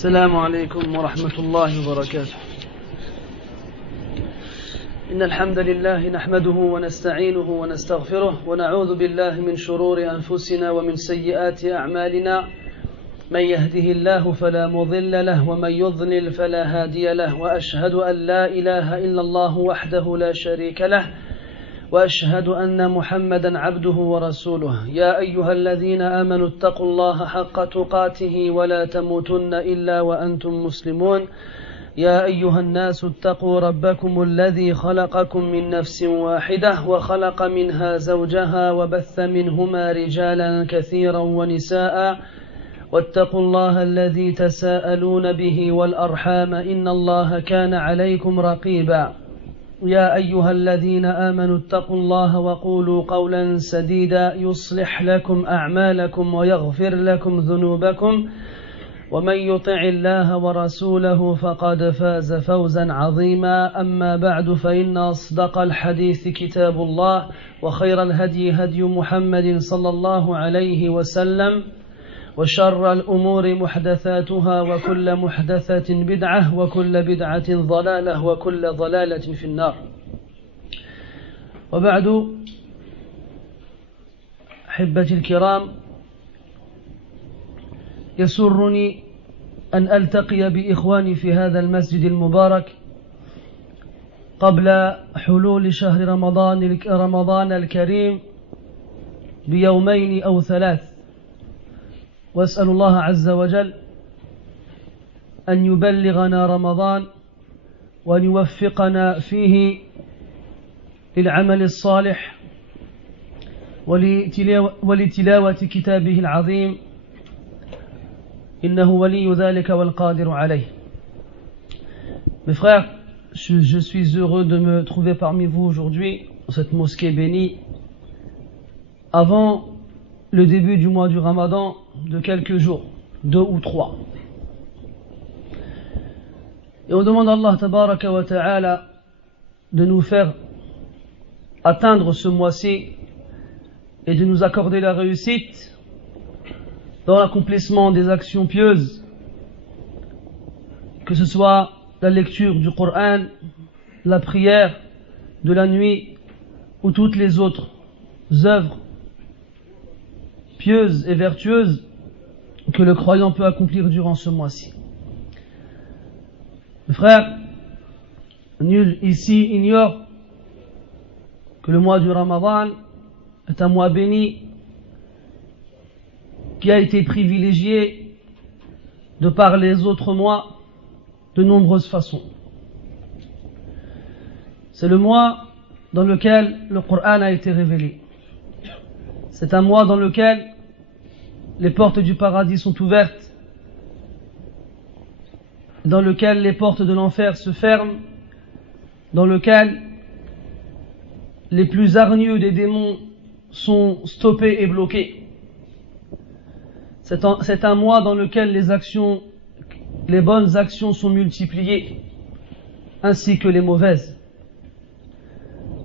السلام عليكم ورحمة الله وبركاته. إن الحمد لله نحمده ونستعينه ونستغفره ونعوذ بالله من شرور أنفسنا ومن سيئات أعمالنا. من يهده الله فلا مضل له ومن يضلل فلا هادي له، وأشهد أن لا إله إلا الله وحده لا شريك له، وأشهد أن محمدا عبده ورسوله. يا أيها الذين آمنوا اتقوا الله حق تقاته ولا تموتن إلا وأنتم مسلمون. يا أيها الناس اتقوا ربكم الذي خلقكم من نفس واحدة وخلق منها زوجها وبث منهما رجالا كثيرا ونساء، واتقوا الله الذي تساءلون به والأرحام إن الله كان عليكم رقيبا. يا أيها الذين آمنوا اتقوا الله وقولوا قولا سديدا يصلح لكم أعمالكم ويغفر لكم ذنوبكم، ومن يطع الله ورسوله فقد فاز فوزا عظيما. أما بعد، فإن أصدق الحديث كتاب الله، وخير الهدي هدي محمد صلى الله عليه وسلم، وشر الأمور محدثاتها وكل محدثة بدعة وكل بدعة ضلالة وكل ضلالة في النار. وبعد، أحبتي الكرام، يسرني أن ألتقي بإخواني في هذا المسجد المبارك قبل حلول شهر رمضان الكريم بيومين أو ثلاث، وأسأل الله عز وجل أن يبلغنا رمضان وأن يوفقنا فيه للعمل الصالح ولتلاوة كتابه العظيم، إنه ولي ذلك والقادر عليه. Mes frères, je suis heureux de me trouver parmi vous aujourd'hui, dans cette mosquée bénie, avant le début du mois du Ramadan de quelques jours, 2 ou 3. Et on demande à Allah tabaraka wa ta'ala de nous faire atteindre ce mois-ci et de nous accorder la réussite dans l'accomplissement des actions pieuses, que ce soit la lecture du Coran, la prière de la nuit ou toutes les autres œuvres pieuses et vertueuses que le croyant peut accomplir durant ce mois-ci. Frères, nul ici ignore que le mois du Ramadan est un mois béni qui a été privilégié de par les autres mois de nombreuses façons. C'est le mois dans lequel le Coran a été révélé. C'est un mois dans lequel les portes du paradis sont ouvertes, dans lequel les portes de l'enfer se ferment, dans lequel les plus hargneux des démons sont stoppés et bloqués. C'est un mois dans lequel les bonnes actions sont multipliées, ainsi que les mauvaises.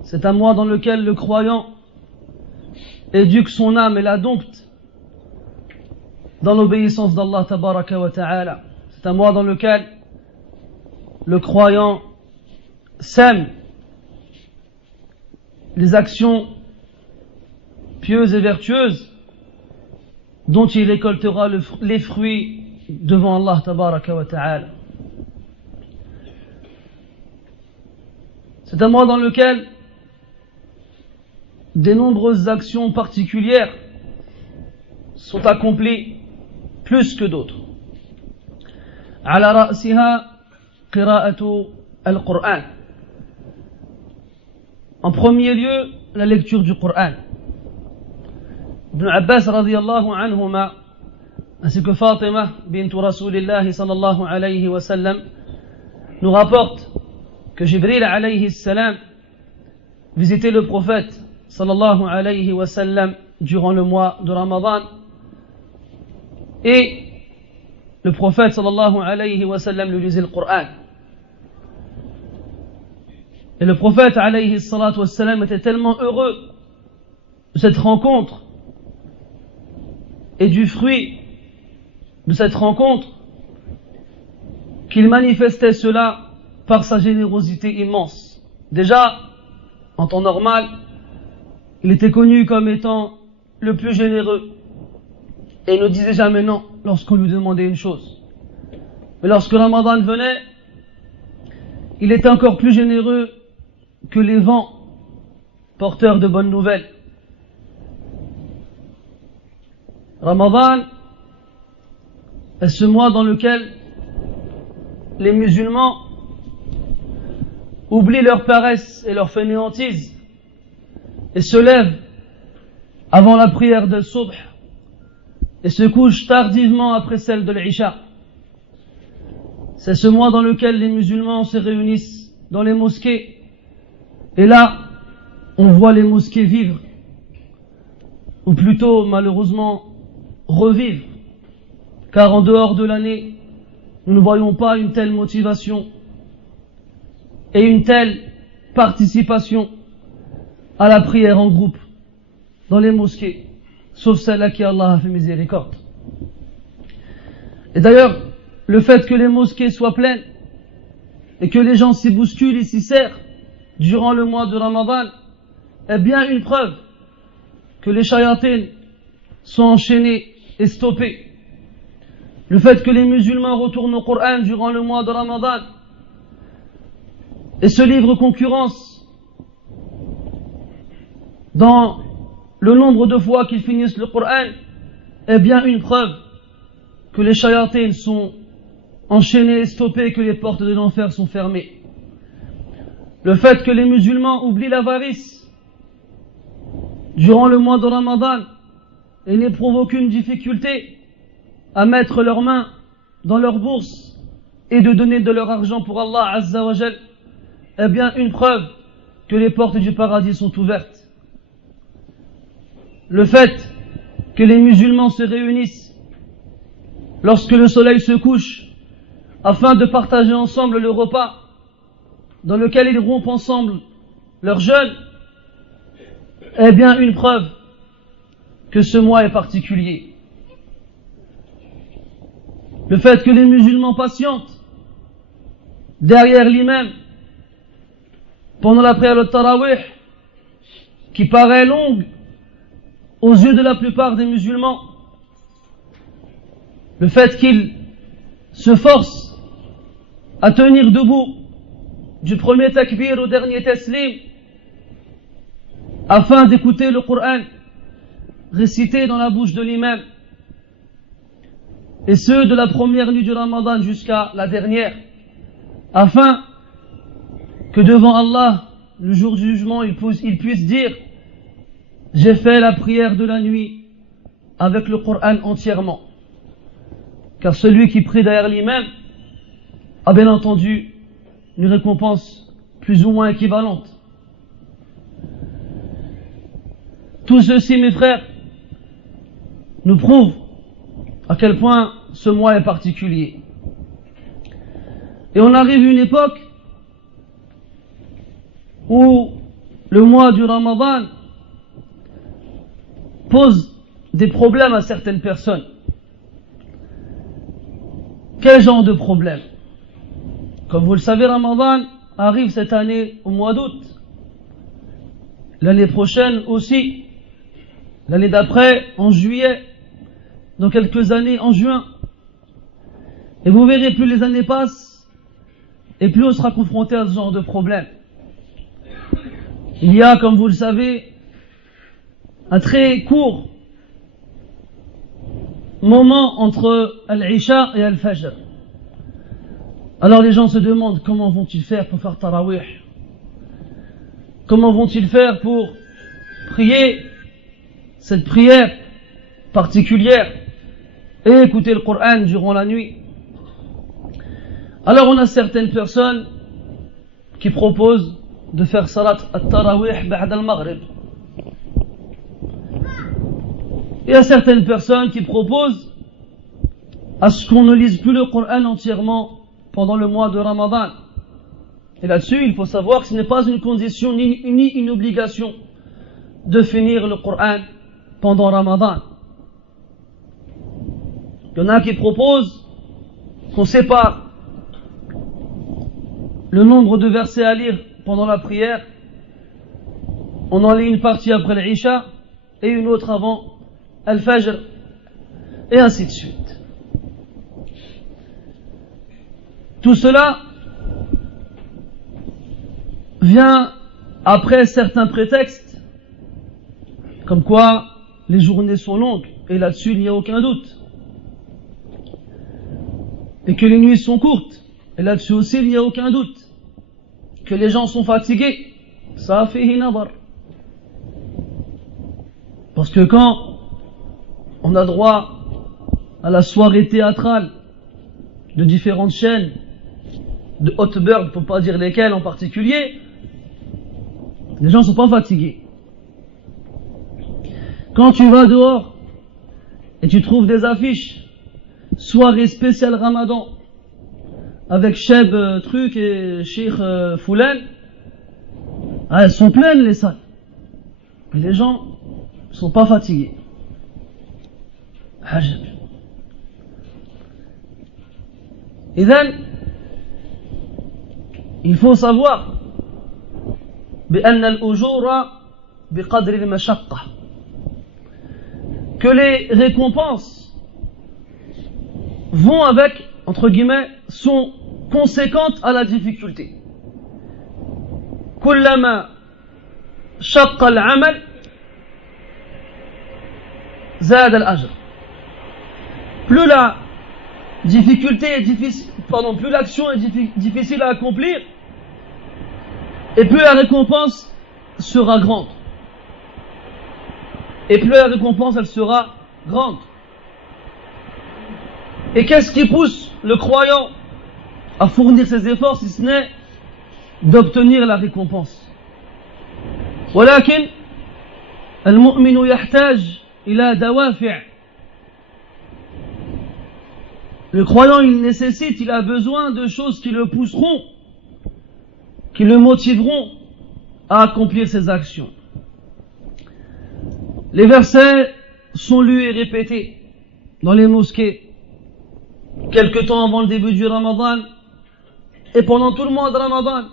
C'est un mois dans lequel le croyant éduque son âme et la dompte dans l'obéissance d'Allah tabaraka wa ta'ala. C'est un mois dans lequel le croyant sème les actions pieuses et vertueuses dont il récoltera les fruits devant Allah tabaraka wa ta'ala. C'est un mois dans lequel des nombreuses actions particulières sont accomplies plus que d'autres. على رأسها قراءة القرآن. En premier lieu, la lecture du Coran. Ibn Abbas radiyallahu anhuma ainsi que Fatima bint Rasulillahi sallallahu alayhi wa sallam nous rapportent que Jibril alayhi salam visitait le prophète sallallahu alayhi wa sallam durant le mois de Ramadan, et le prophète sallallahu alayhi wa sallam lui lisait le Coran. Et le prophète alayhi salatu wa sallam était tellement heureux de cette rencontre et du fruit de cette rencontre qu'il manifestait cela par sa générosité immense. Déjà, en temps normal, il était connu comme étant le plus généreux et il ne disait jamais non lorsqu'on lui demandait une chose. Mais lorsque Ramadan venait, il était encore plus généreux que les vents porteurs de bonnes nouvelles. Ramadan est ce mois dans lequel les musulmans oublient leur paresse et leur fainéantise et se lèvent avant la prière de Subh et se couchent tardivement après celle de l'Isha. C'est ce mois dans lequel les musulmans se réunissent dans les mosquées et là on voit les mosquées vivre, ou plutôt malheureusement revivre, car en dehors de l'année nous ne voyons pas une telle motivation et une telle participation à la prière en groupe dans les mosquées, sauf celle à qui Allah a fait miséricorde. Et d'ailleurs, le fait que les mosquées soient pleines et que les gens s'y bousculent et s'y serrent durant le mois de Ramadan est bien une preuve que les shayatines sont enchaînés et stoppés. Le fait que les musulmans retournent au Coran durant le mois de Ramadan et se livrent concurrence dans le nombre de fois qu'ils finissent le Coran est bien une preuve que les shayatines sont enchaînés et stoppés, que les portes de l'enfer sont fermées. Le fait que les musulmans oublient l'avarice durant le mois de Ramadan et n'éprouvent aucune difficulté à mettre leurs mains dans leur bourse et de donner de leur argent pour Allah Azza wa Jal est bien une preuve que les portes du paradis sont ouvertes. Le fait que les musulmans se réunissent lorsque le soleil se couche afin de partager ensemble le repas dans lequel ils rompent ensemble leur jeûne est bien une preuve que ce mois est particulier. Le fait que les musulmans patientent derrière l'imam pendant la prière de Tarawih, qui paraît longue aux yeux de la plupart des musulmans, le fait qu'ils se forcent à tenir debout du premier takbir au dernier taslim afin d'écouter le Coran récité dans la bouche de l'imam, et ceux de la première nuit du Ramadan jusqu'à la dernière, afin que devant Allah, le jour du jugement, ils puissent dire: j'ai fait la prière de la nuit avec le Coran entièrement. Car celui qui prie derrière l'imam a bien entendu une récompense plus ou moins équivalente. Tout ceci, mes frères, nous prouve à quel point ce mois est particulier. Et on arrive à une époque où le mois du Ramadan pose des problèmes à certaines personnes. Quel genre de problème? Comme vous le savez, Ramadan arrive cette année au mois d'août. L'année prochaine aussi. L'année d'après en juillet. Dans quelques années en juin. Et vous verrez, plus les années passent et plus on sera confronté à ce genre de problème. Il y a, comme vous le savez, un très court moment entre Al-Isha et Al-Fajr. Alors les gens se demandent comment vont-ils faire pour faire Tarawih? Comment vont-ils faire pour prier cette prière particulière et écouter le Coran durant la nuit? Alors on a certaines personnes qui proposent de faire Salat al-Tarawih ba'd al-Maghrib. Il y a certaines personnes qui proposent à ce qu'on ne lise plus le Coran entièrement pendant le mois de Ramadan. Et là-dessus, il faut savoir que ce n'est pas une condition ni une obligation de finir le Coran pendant Ramadan. Il y en a qui proposent qu'on sépare le nombre de versets à lire pendant la prière, on en lit une partie après l'Isha et une autre avant Al-Fajr, et ainsi de suite. Tout cela vient après certains prétextes, comme quoi les journées sont longues, et là-dessus il n'y a aucun doute, et que les nuits sont courtes, et là-dessus aussi il n'y a aucun doute, que les gens sont fatigués, ça fihi nadar. Parce que quand on a droit à la soirée théâtrale de différentes chaînes, de Hotbird, pour pas dire lesquelles en particulier, les gens ne sont pas fatigués. Quand tu vas dehors et tu trouves des affiches, soirée spéciale Ramadan, avec Cheb Truc et Sheikh Foulen, elles sont pleines les salles. Et les gens ne sont pas fatigués. Hajab. إذن il faut savoir بأن الأجور بقدر المشقة, que les récompenses vont avec, entre guillemets, sont conséquentes à la difficulté. كلما شق العمل زاد الأجر. Plus la difficulté est difficile, plus l'action est difficile à accomplir, et plus la récompense sera grande. Et plus la récompense elle sera grande. Et qu'est-ce qui pousse le croyant à fournir ses efforts si ce n'est d'obtenir la récompense? ولكن المؤمن يحتاج إلى دوافع. Le croyant, il nécessite, il a besoin de choses qui le pousseront, qui le motiveront à accomplir ses actions. Les versets sont lus et répétés dans les mosquées quelque temps avant le début du Ramadan et pendant tout le mois de Ramadan.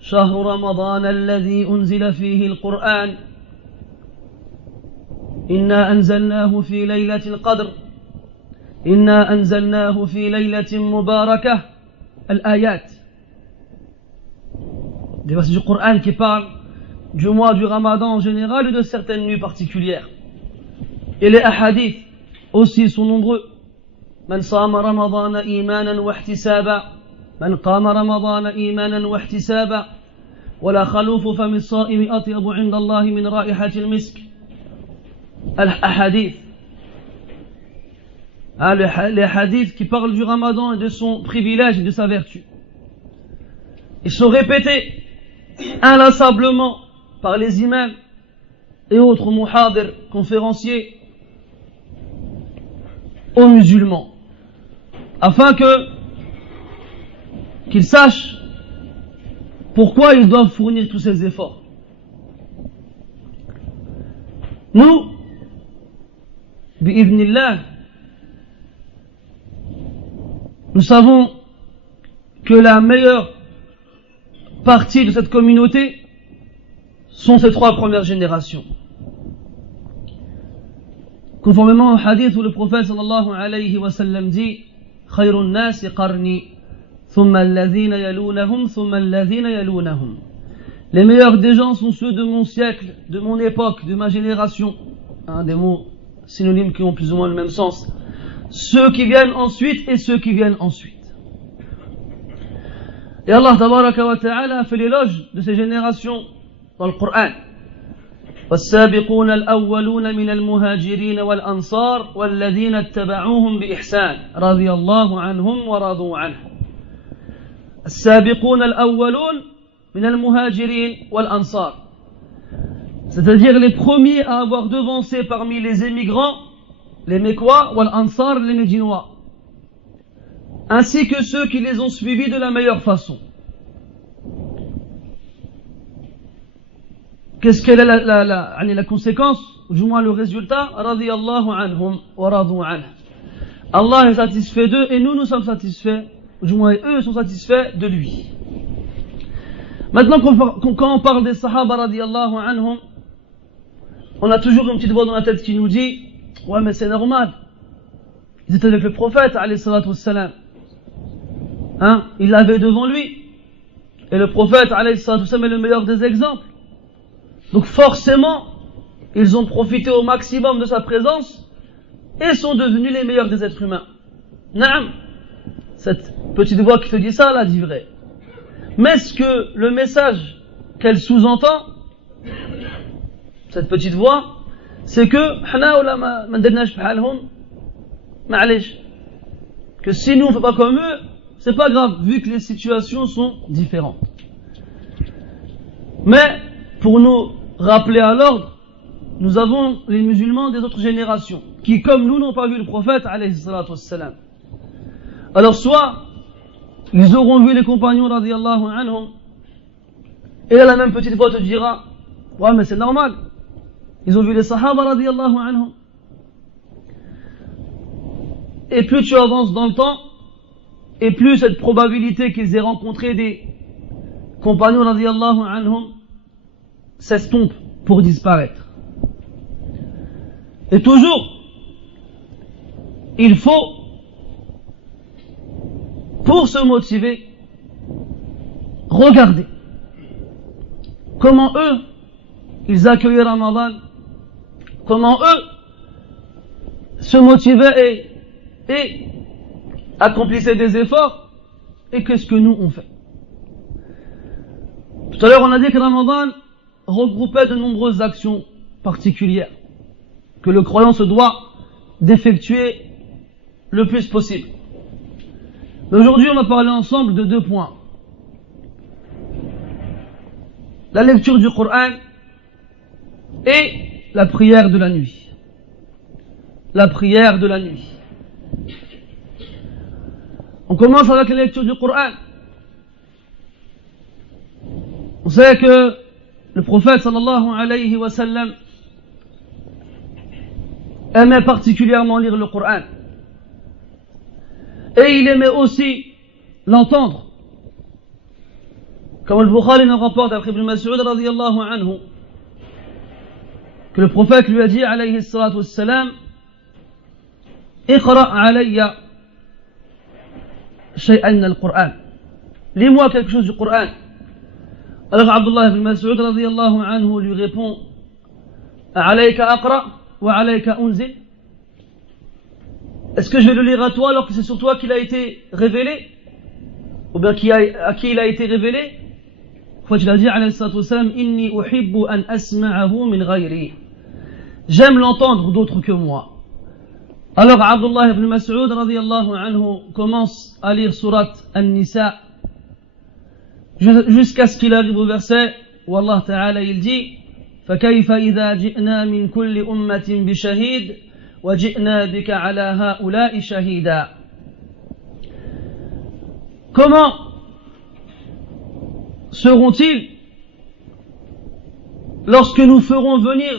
شهر رمضان الذي أنزل فيه القرآن إنا أنزلناه في ليلة القدر إنا أنزلناه في ليلة مباركة. الآيات, des versets du Coran qui parlent du mois du Ramadan en général et de certaines nuits particulières. Et les ahadiths aussi sont nombreux. من صام رمضان إيمانا واحتسابا من قام رمضان إيمانا واحتسابا ولا خلوف فم الصائم أطيب عند الله من رائحة المسك. الأحاديث, les hadiths qui parlent du Ramadan et de son privilège et de sa vertu. Ils sont répétés inlassablement par les imams et autres muhadir, conférenciers, aux musulmans, afin qu'ils sachent pourquoi ils doivent fournir tous ces efforts. Nous, bi'idhnillah, nous savons que la meilleure partie de cette communauté sont ces trois premières générations. Conformément au hadith où le prophète sallallahu alayhi wa sallam dit خير الناس قرني ثم الذين يلونهم ثم الذين يلونهم. Les meilleurs des gens sont ceux de mon siècle, de mon époque, de ma génération. Des mots synonymes qui ont plus ou moins le même sens. Ceux qui viennent ensuite et ceux qui viennent ensuite. Et Allah tabaraka wa ta'ala a fait l'éloge de ces générations dans le Coran. والسابقون الأولون من المهاجرين والأنصار والذين اتبعوهم بإحسان رضي الله عنهم ورضوا عنه. السابقون الأولون من المهاجرين والأنصار, c'est-à-dire les premiers à avoir devancé parmi les émigrants, les Mécois, wal-Ansar, les Médinois, ainsi que ceux qui les ont suivis de la meilleure façon. Qu'est-ce qu'elle est la conséquence, ou du moins le résultat? Radiyallahu anhum wa radu anhu. Allah est satisfait d'eux et nous sommes satisfaits, ou du moins eux sont satisfaits de lui. Maintenant, quand on parle des Sahaba radiyallahu anhum, on a toujours une petite voix dans la tête qui nous dit ouais, mais c'est normal. Ils étaient avec le prophète, alayhi salatu wassalam. Hein? Il l'avait devant lui. Et le prophète, alayhi salatu wassalam, est le meilleur des exemples. Donc forcément, ils ont profité au maximum de sa présence et sont devenus les meilleurs des êtres humains. Naam. Cette petite voix qui te dit ça, là, dit vrai. Mais est-ce que le message qu'elle sous-entend, cette petite voix, c'est que si nous on ne fait pas comme eux, c'est pas grave, vu que les situations sont différentes. Mais, pour nous rappeler à l'ordre, nous avons les musulmans des autres générations, qui comme nous n'ont pas vu le prophète, alayhi salatu wassalam. Alors soit, ils auront vu les compagnons, radiyallahu anhum, et là la même petite voix te dira, ouais mais c'est normal, ils ont vu les sahaba, radiyallahu anhum. Et plus tu avances dans le temps, et plus cette probabilité qu'ils aient rencontré des compagnons, radiyallahu anhum, s'estompe pour disparaître. Et toujours, il faut, pour se motiver, regarder comment eux, ils accueillaient Ramadan, comment eux se motivaient et accomplissaient des efforts, et qu'est-ce que nous on fait. Tout à l'heure on a dit que Ramadan regroupait de nombreuses actions particulières que le croyant se doit d'effectuer le plus possible. Mais aujourd'hui on va parler ensemble de 2 points. La lecture du Coran et la prière de la nuit. La prière de la nuit. On commence avec la lecture du Coran. On sait que le prophète sallallahu alayhi wa sallam aimait particulièrement lire le Coran. Et il aimait aussi l'entendre. Comme le Bukhari nous rapporte après Ibn Mas'ud radiyallahu anhu, que le prophète lui a dit alayhi salatu wassalam, Iqra alayya shay'an min al-Qur'an. Lis-moi quelque chose du Coran. Alors Abdullah ibn Mas'ud radiyallahu anhu lui répond, Alayka aqra wa alayka unzil. Est-ce que je vais le lire à toi alors que c'est sur toi qu'il a été révélé? Ou bien à qui il a été révélé? Il a dit alayhi salatu wassalam, Inni uhibbu an asma'ahu min ghayri. J'aime l'entendre d'autres que moi. Alors Abdullah ibn Mas'ud radiyallahu anhu commence à lire surat An-Nisa jusqu'à ce qu'il arrive au verset où Allah Ta'ala il dit فَكَيْفَ إِذَا جِئْنَا مِنْ كُلِّ أُمَّةٍ بِشَهِيدٍ وَجِئْنَا بِكَ عَلَى هَؤُلَاءِ شَهِيدًا. Comment seront-ils lorsque nous ferons venir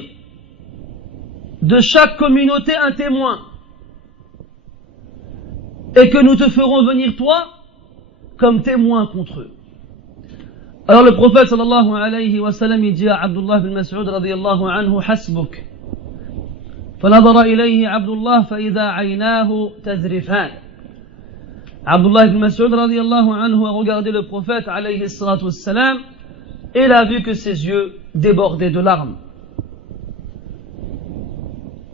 de chaque communauté un témoin et que nous te ferons venir toi comme témoin contre eux? Alors le prophète sallallahu alayhi wa sallam il dit à Abdullah bin Mas'ud radiyallahu anhu, hasbuk. فنظر إليه عبد الله فإذا عيناه تذرفان. Abdullah ibn Mas'ud radiyallahu anhu a regardé le prophète alayhi salatu wassalam et il a vu que ses yeux débordaient de larmes.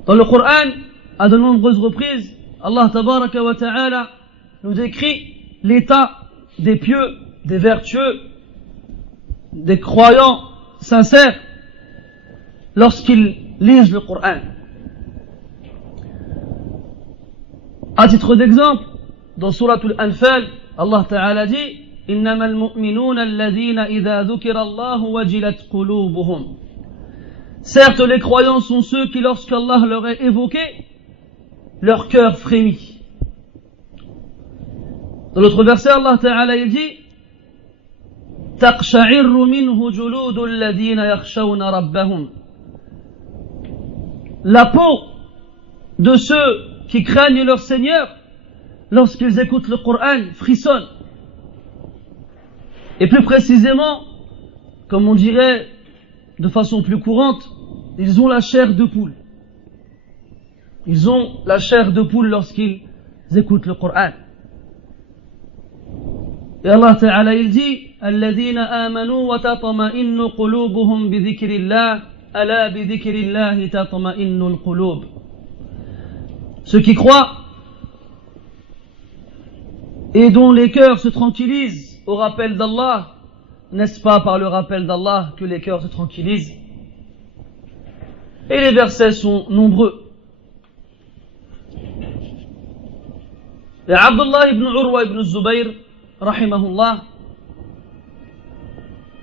Dans le Coran, à de nombreuses reprises, Allah tabaraka wa ta'ala nous décrit l'état des pieux, des vertueux, des croyants sincères lorsqu'ils lisent le Coran. À titre d'exemple, dans Surat Al-Anfal, Allah Ta'ala dit إنما المؤمنون الذين إذا ذكر الله وجلت قلوبهم. Certes, les croyants sont ceux qui, lorsqu'Allah leur est évoqué, leur cœur frémit. Dans l'autre verset, Allah Ta'ala il dit تقشعر منه جلود الذين يخشون ربهم. La peau de ceux qui craignent leur Seigneur, lorsqu'ils écoutent le Coran, frissonnent. Et plus précisément, comme on dirait de façon plus courante, ils ont la chair de poule. Ils ont la chair de poule lorsqu'ils écoutent le Coran. Et Allah Ta'ala il dit الذين آمنوا وتطمئن قلوبهم بذكر الله ألا بذكر الله تطمئن القلوب. Ceux qui croient et dont les cœurs se tranquillisent au rappel d'Allah, n'est-ce pas par le rappel d'Allah que les cœurs se tranquillisent? Et les versets sont nombreux. Et Abdullah ibn Urwa ibn Zubayr, rahimahullah,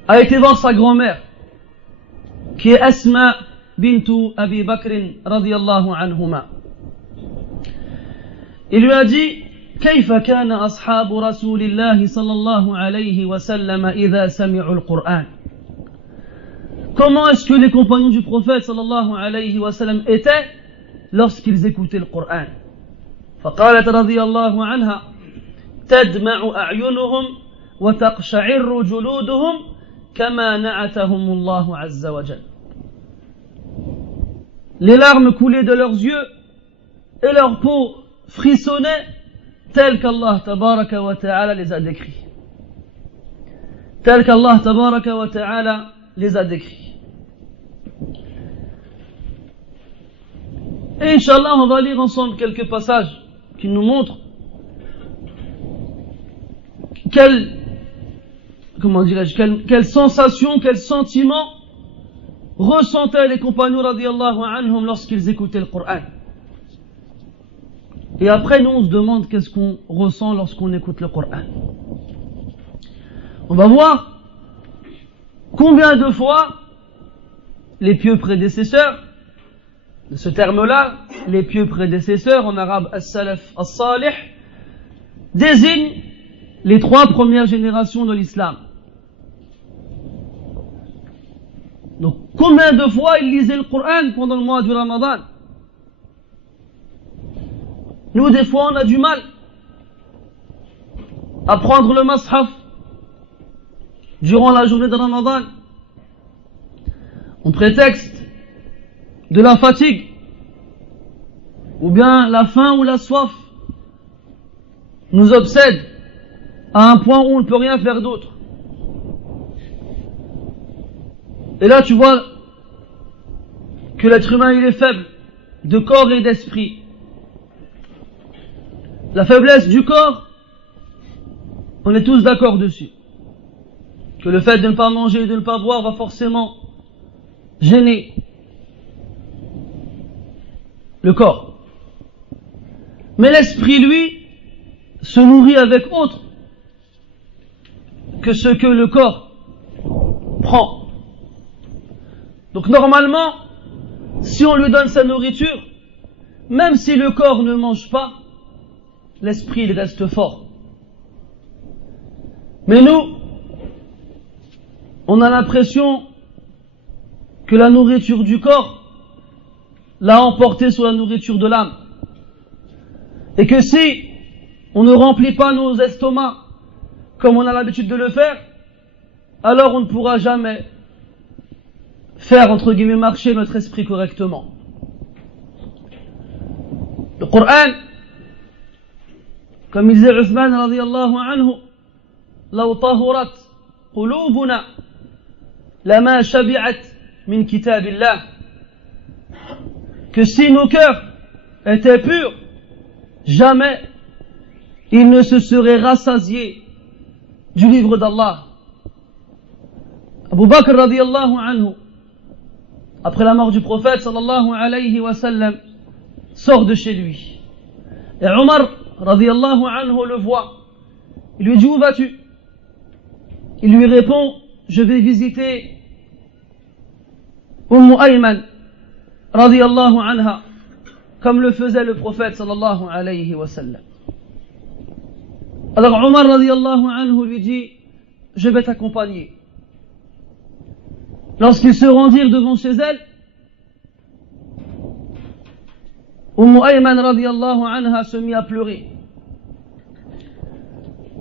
a été voir sa grand-mère, qui est Asma bintu Abi Bakr radiyallahu anhuma. Il lui a dit: كيف كان أصحاب رسول الله صلى الله عليه وسلم إذا سمعوا القرآن. Comment est-ce que les compagnons du prophète sallallahu alayhi wa sallam étaient lorsqu'ils écoutaient le Coran? فقالت رضي الله عنها تدمع أعينهم وتقشعر جلودهم كما نعتهم الله عز وجل. Les larmes coulaient de leurs yeux et leur peau frissonnait tel qu'Allah tabaraka wa ta'ala les a décrits. Tel qu'Allah tabaraka wa ta'ala les a décrits. Et Inch'Allah, on va lire ensemble quelques passages qui nous montrent quelle sensation, quel sentiment ressentaient les compagnons radiyallahu anhum lorsqu'ils écoutaient le Coran. Et après, nous, on se demande qu'est-ce qu'on ressent lorsqu'on écoute le Coran. On va voir combien de fois les pieux prédécesseurs, de ce terme-là, les pieux prédécesseurs, en arabe as-salaf as-salih, désignent les 3 premières générations de l'islam. Donc, combien de fois ils lisaient le Coran pendant le mois du Ramadan? Nous, des fois, on a du mal à prendre le mashaf durant la journée de Ramadan. On prétexte de la fatigue, ou bien la faim ou la soif nous obsède à un point où on ne peut rien faire d'autre. Et là, tu vois que l'être humain, il est faible, de corps et d'esprit. La faiblesse du corps, on est tous d'accord dessus. Que le fait de ne pas manger et de ne pas boire va forcément gêner le corps. Mais l'esprit, lui, se nourrit avec autre que ce que le corps prend. Donc normalement, si on lui donne sa nourriture, même si le corps ne mange pas, l'esprit, il reste fort. Mais nous, on a l'impression que la nourriture du corps l'a emporté sur la nourriture de l'âme. Et que si on ne remplit pas nos estomacs comme on a l'habitude de le faire, alors on ne pourra jamais faire, entre guillemets, marcher notre esprit correctement. Le Coran, comme il disait Uthman radiyallahu anhu, لو طهرت قلوبنا لما شبعت من كتاب الله. Que si nos cœurs étaient purs, jamais ils ne se seraient rassasiés du livre d'Allah. Abu Bakr radiyallahu anhu, après la mort du prophète sallallahu alayhi wa sallam, sort de chez lui. Et Omar radiyallahu anhu le voit. Il lui dit: où vas-tu? Il lui répond: je vais visiter Ayman radiyallahu anha, comme le faisait le prophète sallallahu alayhi wa sallam. Alors Omar radiyallahu anhu lui dit: je vais t'accompagner. Lorsqu'ils se rendirent devant chez elle, Ayman radiyallahu anha se mit à pleurer.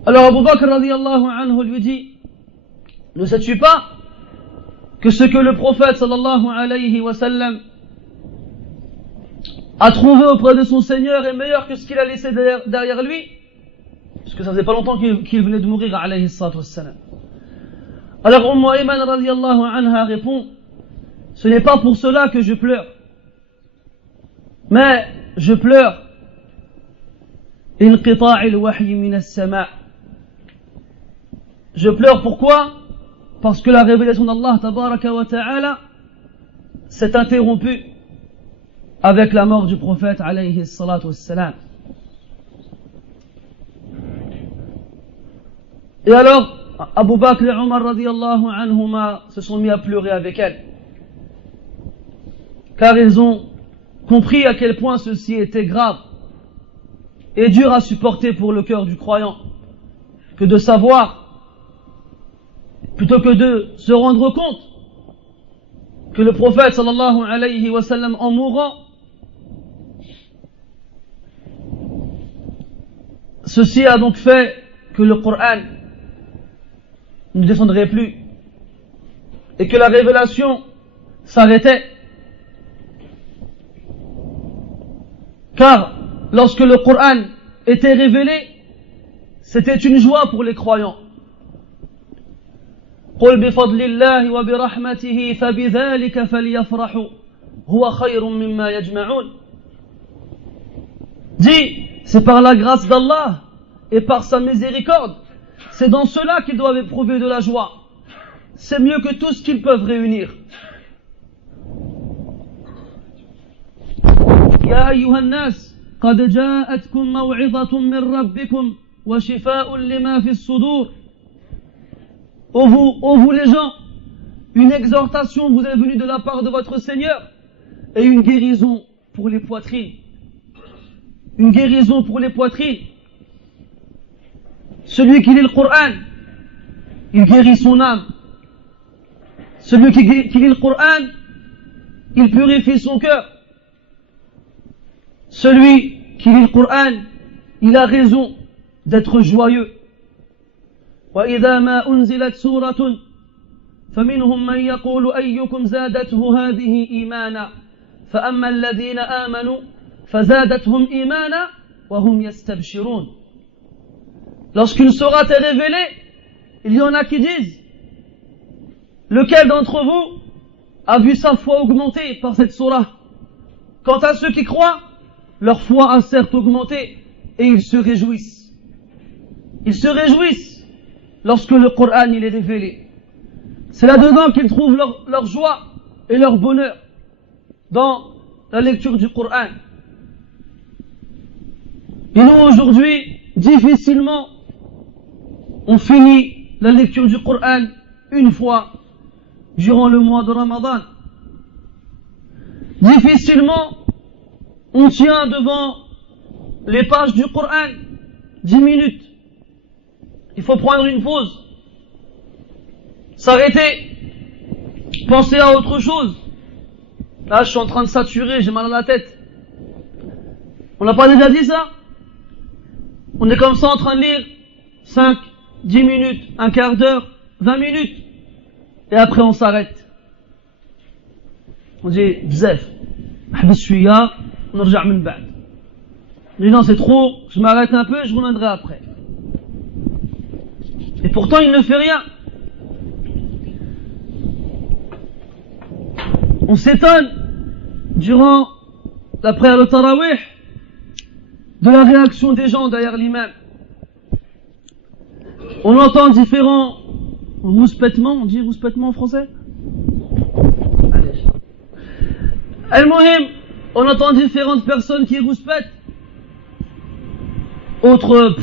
Alors Abu Bakr radiyallahu anhu lui dit: ne sais-tu pas que ce que le prophète sallallahu alayhi wa sallam a trouvé auprès de son Seigneur est meilleur que ce qu'il a laissé derrière lui, parce que ça faisait pas longtemps qu'il venait de mourir alayhi salatu wassalam. Alors Ayman radiyallahu anha répond: ce n'est pas pour cela que je pleure, mais je pleure inqita'il wahyi min as-sama'. Je pleure pourquoi? Parce que la révélation d'Allah tabaraka wa ta'ala s'est interrompue avec la mort du prophète alayhi salatu wassalam. Et alors Abu Bakr et Omar radiyallahu anhuma se sont mis à pleurer avec elle, car ils ont compris à quel point ceci était grave et dur à supporter pour le cœur du croyant, que de savoir, plutôt que de se rendre compte que le prophète sallallahu alayhi wa sallam, en mourant, ceci a donc fait que le Coran ne descendrait plus et que la révélation s'arrêtait. Car lorsque le Coran était révélé, c'était une joie pour les croyants. قل بفضل الله وبرحمته فبذلك فليفرحوا هو خير مما يجمعون. Dis, c'est par la grâce d'Allah et par sa miséricorde, c'est dans cela qu'ils doivent éprouver de la joie. C'est mieux que tout ce qu'ils peuvent réunir. يا أيها الناس قد جاءتكم موعظة من ربكم وشفاء لما في الصدور. Ô vous les gens, une exhortation vous est venue de la part de votre Seigneur et une guérison pour les poitrines. Une guérison pour les poitrines. Celui qui lit le Coran, il guérit son âme. Celui qui lit le Coran, il purifie son cœur. Celui qui lit le Coran, il a raison d'être joyeux. وإذا ما أنزلت سورة فمنهم من يقول أيكم زادته هذه إيمانا فأما الذين آمنوا فزادتهم إيمانا وهم يستبشرون. Lorsqu'une sourate est révélée, il y en a qui disent: lequel d'entre vous a vu sa foi augmenter par cette sourate? Quant à ceux qui croient, leur foi a certes augmenté et ils se réjouissent. Ils se réjouissent lorsque le Coran il est révélé. C'est là-dedans qu'ils trouvent leur joie et leur bonheur, dans la lecture du Coran. Et nous aujourd'hui, difficilement, on finit la lecture du Coran une fois durant le mois de Ramadan. Difficilement, on tient devant les pages du Coran 10 minutes. Il faut prendre une pause, s'arrêter, penser à autre chose. Là, je suis en train de saturer, j'ai mal à la tête. On n'a pas déjà dit ça? On est comme ça en train de lire 5, 10 minutes, un quart d'heure, 20 minutes. Et après on s'arrête. On dit bzef, حبس شوية ونرجع من بعد. On dit non, c'est trop, je m'arrête un peu, je reviendrai après. Et pourtant il ne fait rien. On s'étonne durant la prière de Tarawih de la réaction des gens derrière l'imam. On entend différents rouspètements, on dit rouspètement en français? Al-Muhim, on entend différentes personnes qui rouspètent. Autres,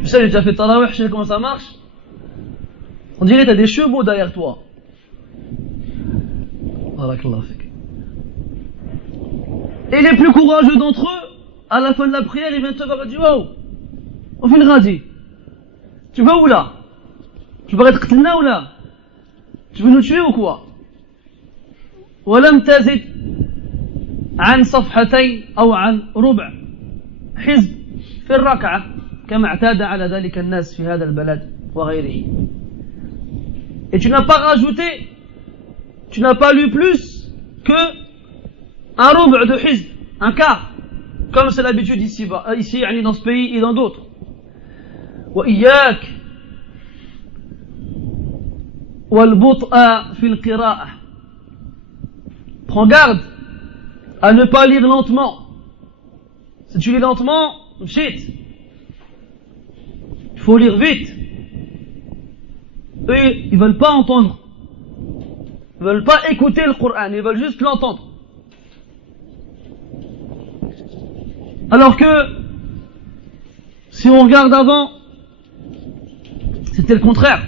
tu sais, j'ai déjà fait Tarawih, je sais comment ça marche. On dirait que t'as des chevaux derrière toi. Et les plus courageux d'entre eux, à la fin de la prière, ils viennent te voir et disent: wow, on fait le radis. Tu vas où là? Tu veux être qtlna ou là? Tu veux nous tuer ou quoi? ولم تزد عن صفحتين أو عن ربع حزب في الركعة كما اعتاد على ذلك الناس في هذا البلد وغيره. et tu n'as pas rajouté, tu n'as pas lu plus que un rubu' de hizb, un quart, comme c'est l'habitude ici dans ce pays et dans d'autres. Wa iyyak wal but'a fil qira'ah. Prends garde à ne pas lire lentement. Si tu lis lentement, shit. Il faut lire vite. Eux, ils veulent pas entendre. Ils veulent pas écouter le Coran, ils veulent juste l'entendre. Alors que, si on regarde avant, c'était le contraire.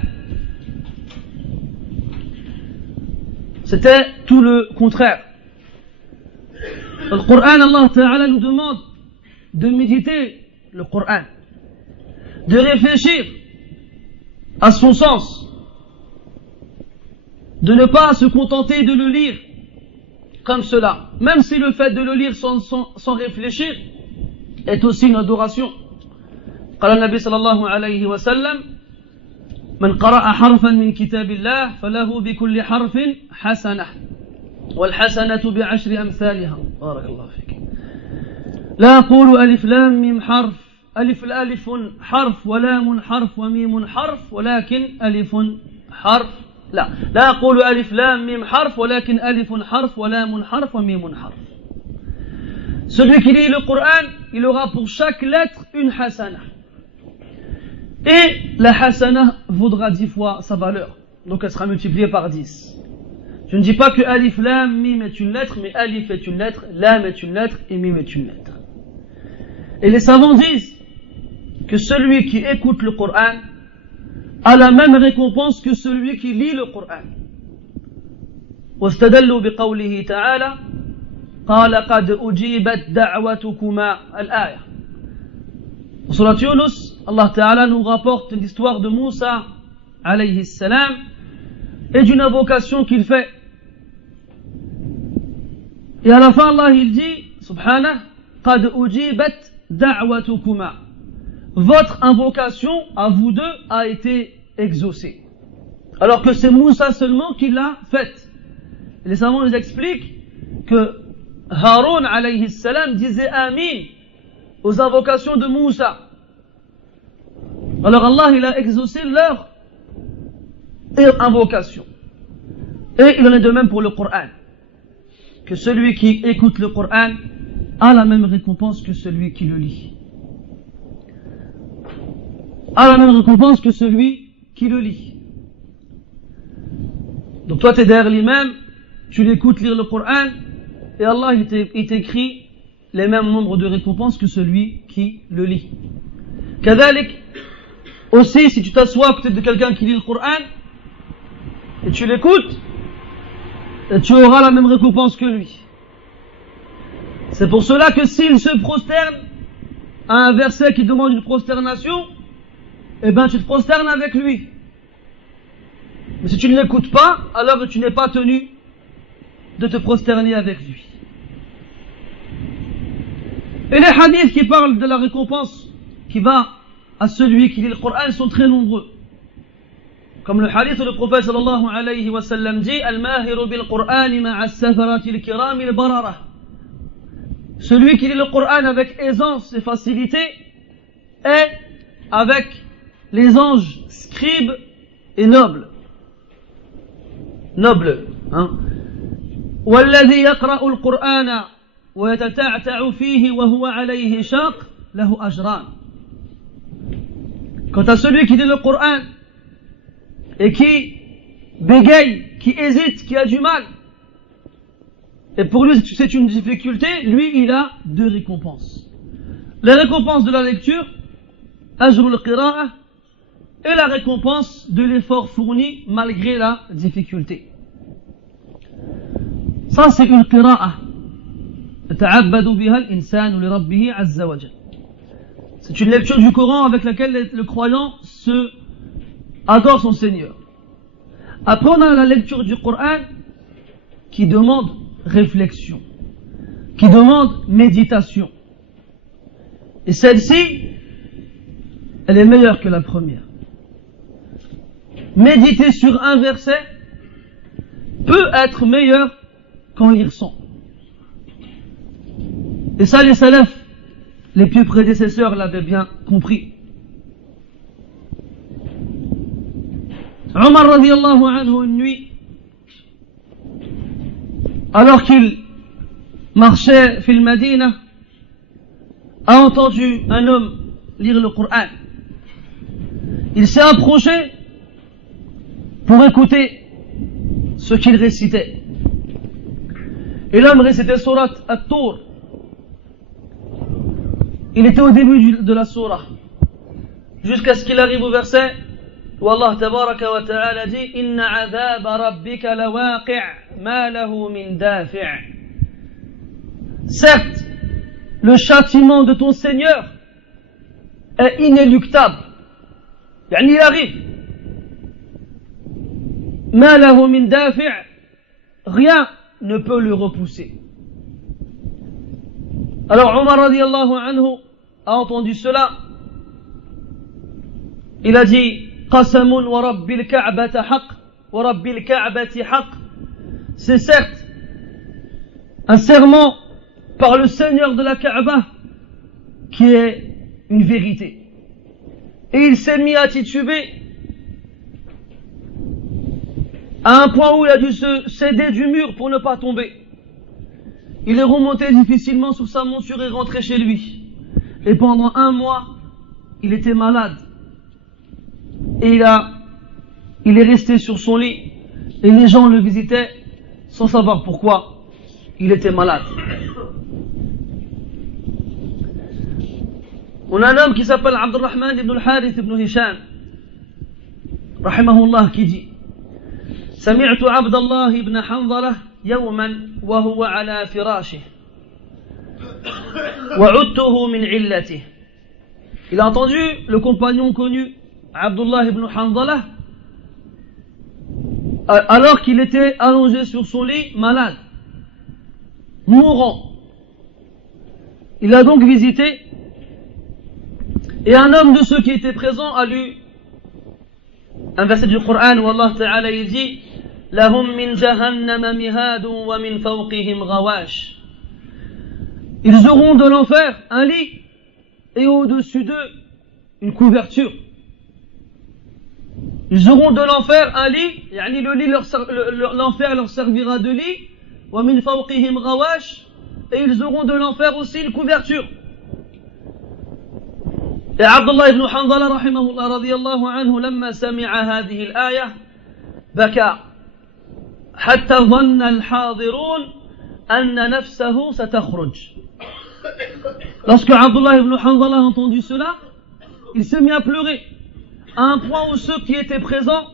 C'était tout le contraire. Le Coran, Allah Ta'ala nous demande de méditer le Coran, de réfléchir à son sens, de ne pas se contenter de le lire comme cela, même si le fait de le lire sans réfléchir est aussi une adoration. قال النبي صلى الله عليه وسلم من قرأ حرفا من كتاب الله فله بكل حرف حسنة والحسنة بعشر أمثالها. بارك الله فيك. لا أقول ألف لام ميم حرف ألف حرف ولام حرف وميم حرف ولكن ألف حرف لا أقول ألف لام ميم حرف ولكن ألف حرف ولام حرف وميم حرف. Celui qui lit le Coran, il aura pour chaque lettre une hasana. Et la hasana vaudra 10 fois sa valeur. Donc elle sera multipliée par 10. Je ne dis pas que alif lam mim est une lettre, mais alif est une lettre, lam est une lettre et mim est une lettre. Et les savants disent que celui qui écoute le Coran a la même récompense que celui qui lit le Coran. واستدلوا بقوله تعالى قال قد أجيبت دعوتكما الآية. Dans Surat Yunus, Allah Ta'ala nous rapporte l'histoire de Moussa alayhi salam et d'une invocation qu'il fait. Et à la fin, Allah il dit, subhanah, قد أجيبت دعوتكما. Votre invocation à vous deux a été exaucée. Alors que c'est Moussa seulement qui l'a faite. Et les savants nous expliquent que Haroun alayhi salam disait Amin aux invocations de Moussa. Alors Allah il a exaucé leur invocation. Et il en est de même pour le Coran. Que celui qui écoute le Coran a la même récompense que celui qui le lit. A la même récompense que celui qui le lit. Donc toi tu es derrière l'imam, tu l'écoutes lire le Coran, et Allah il t'écrit les mêmes nombres de récompenses que celui qui le lit. Kadalik, aussi si tu t'assois à côté de quelqu'un qui lit le Coran, et tu l'écoutes, tu auras la même récompense que lui. C'est pour cela que s'il se prosterne à un verset qui demande une prosternation, eh ben tu te prosternes avec lui. Mais si tu ne l'écoutes pas, alors tu n'es pas tenu de te prosterner avec lui. Et les hadiths qui parlent de la récompense qui va à celui qui lit le Coran sont très nombreux. Comme le hadith où le prophète sallallahu alayhi wa sallam dit Al-mahiru bil-Qur'an ma'a as-safarati al-kiram al-barara. Celui qui lit le Coran avec aisance et facilité est avec les anges scribes et nobles. Nobles, hein. والذي يقرأ القرآن ويتتعتع فيه وهو عليه شاق له أجران. Quant à celui qui lit le Coran et qui bégaye, qui hésite, qui a du mal, et pour lui c'est une difficulté, lui il a 2 récompenses. La récompense de la lecture, ajrul qira'ah, et la récompense de l'effort fourni malgré la difficulté. Ça c'est une qira'ah. يتعبد بها الإنسان لربه عز وجل. C'est une lecture du Coran avec laquelle le croyant se adore son Seigneur. Après on a la lecture du Coran qui demande réflexion, qui demande méditation. Et celle-ci, elle est meilleure que la première. méditer sur un verset peut être meilleur qu'en lire 100. Et ça, les salafs, les pieux prédécesseurs l'avaient bien compris. Omar radiallahu anhu, une nuit, alors qu'il marchait fil Madina, a entendu un homme lire le Coran. Il s'est approché pour écouter ce qu'il récitait. Et l'homme récitait Surat At-Tur. Il était au début de la surah, jusqu'à ce qu'il arrive au verset où Allah tabaraka wa ta'ala dit Inna adhaba rabbika lawaqi' ma lahu min dafi'. Certes, le châtiment de ton Seigneur est inéluctable. Il arrive. Ma lahu min dafi', rien ne peut le repousser. Alors Omar radiallahu anhu a entendu cela. Il a dit Qasamun wa rabbil ka'bati haqq wa rabbil ka'bati haqq. C'est certes un serment par le Seigneur de la Kaaba qui est une vérité. Et il s'est mis à tituber à un point où il a dû se céder du mur pour ne pas tomber. Il est remonté difficilement sur sa monture et rentré chez lui. Et pendant 1 mois, il était malade. Et il est resté sur son lit. Et les gens le visitaient sans savoir pourquoi il était malade. On a un homme qui s'appelle Abdurrahman ibn al-Harith ibn Hisham, rahimahullah, qui dit سمعت عبد الله بن حنظلة يوما وهو على فراشه وعدته من علته. Il a entendu le compagnon connu Abdullah ibn Hanzala alors qu'il était allongé sur son lit, malade, mourant. Il a donc visité, et un homme de ceux qui étaient présents a lu un verset du Coran où Allah Ta'ala il dit Lahum min jahannam mihadun wa min fawqihim ghawash. Ils auront de l'enfer un lit et au-dessus d'eux une couverture. Ils auront de l'enfer un lit, yani le lit l'enfer leur servira de lit, wa min fawqihim ghawash, et ils auront de l'enfer aussi une couverture. Et Abdullah ibn Hanzala rahimahullah radiyallahu anhu lamma sami'a hadhihi al-aya baka hatta dhanna al-hadirun anna nafsahu satakhruj. Lorsque Abdullah ibn Hanzala a entendu cela, il s'est mis à pleurer à un point où ceux qui étaient présents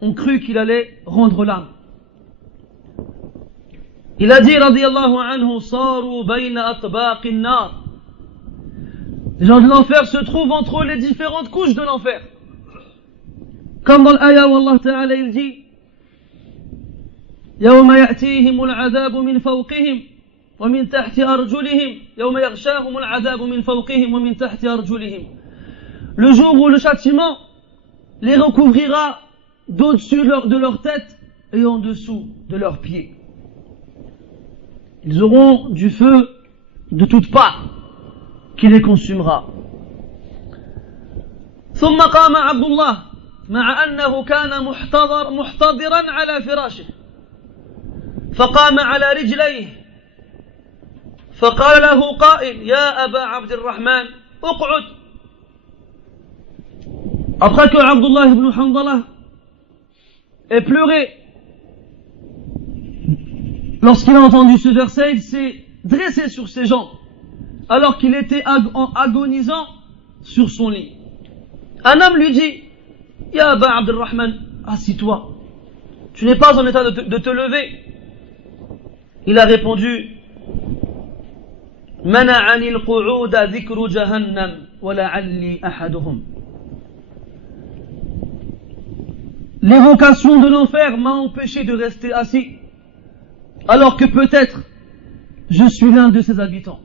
ont cru qu'il allait rendre l'âme. Il a dit radiyallahu anhu saru bayna atbaq an-nar. Les gens de l'enfer se trouvent entre les différentes couches de l'enfer. Comme dans l'ayah où Allah Ta'ala il dit يوم يأتيهم العذاب من فوقهم ومن تحت أرجلهم يوم يغشاهم العذاب من فوقهم ومن تحت أرجلهم. Le jour où le châtiment les recouvrira d'au-dessus de leur tête et en dessous de leurs pieds. Ils auront du feu de toutes parts qui les consumera. ثم قام عبد الله مع أنه كان محتضرا على فراشه فقام على رجليه فقال له قائل يا أبا عبد الرحمن اقعد. Après que Abdullah ibn Hanzala ait pleuré, lorsqu'il a entendu ce verset, il s'est dressé sur ses jambes alors qu'il était agonisant sur son lit. Un homme lui dit Ya Aba Abdurrahman, assis-toi, tu n'es pas en état de te lever. Il a répondu Mana'ani al-qu'u'uda dhikru jahannam wa la'alli ahaduhum. L'évocation de l'enfer m'a empêché de rester assis, alors que peut-être je suis l'un de ses habitants.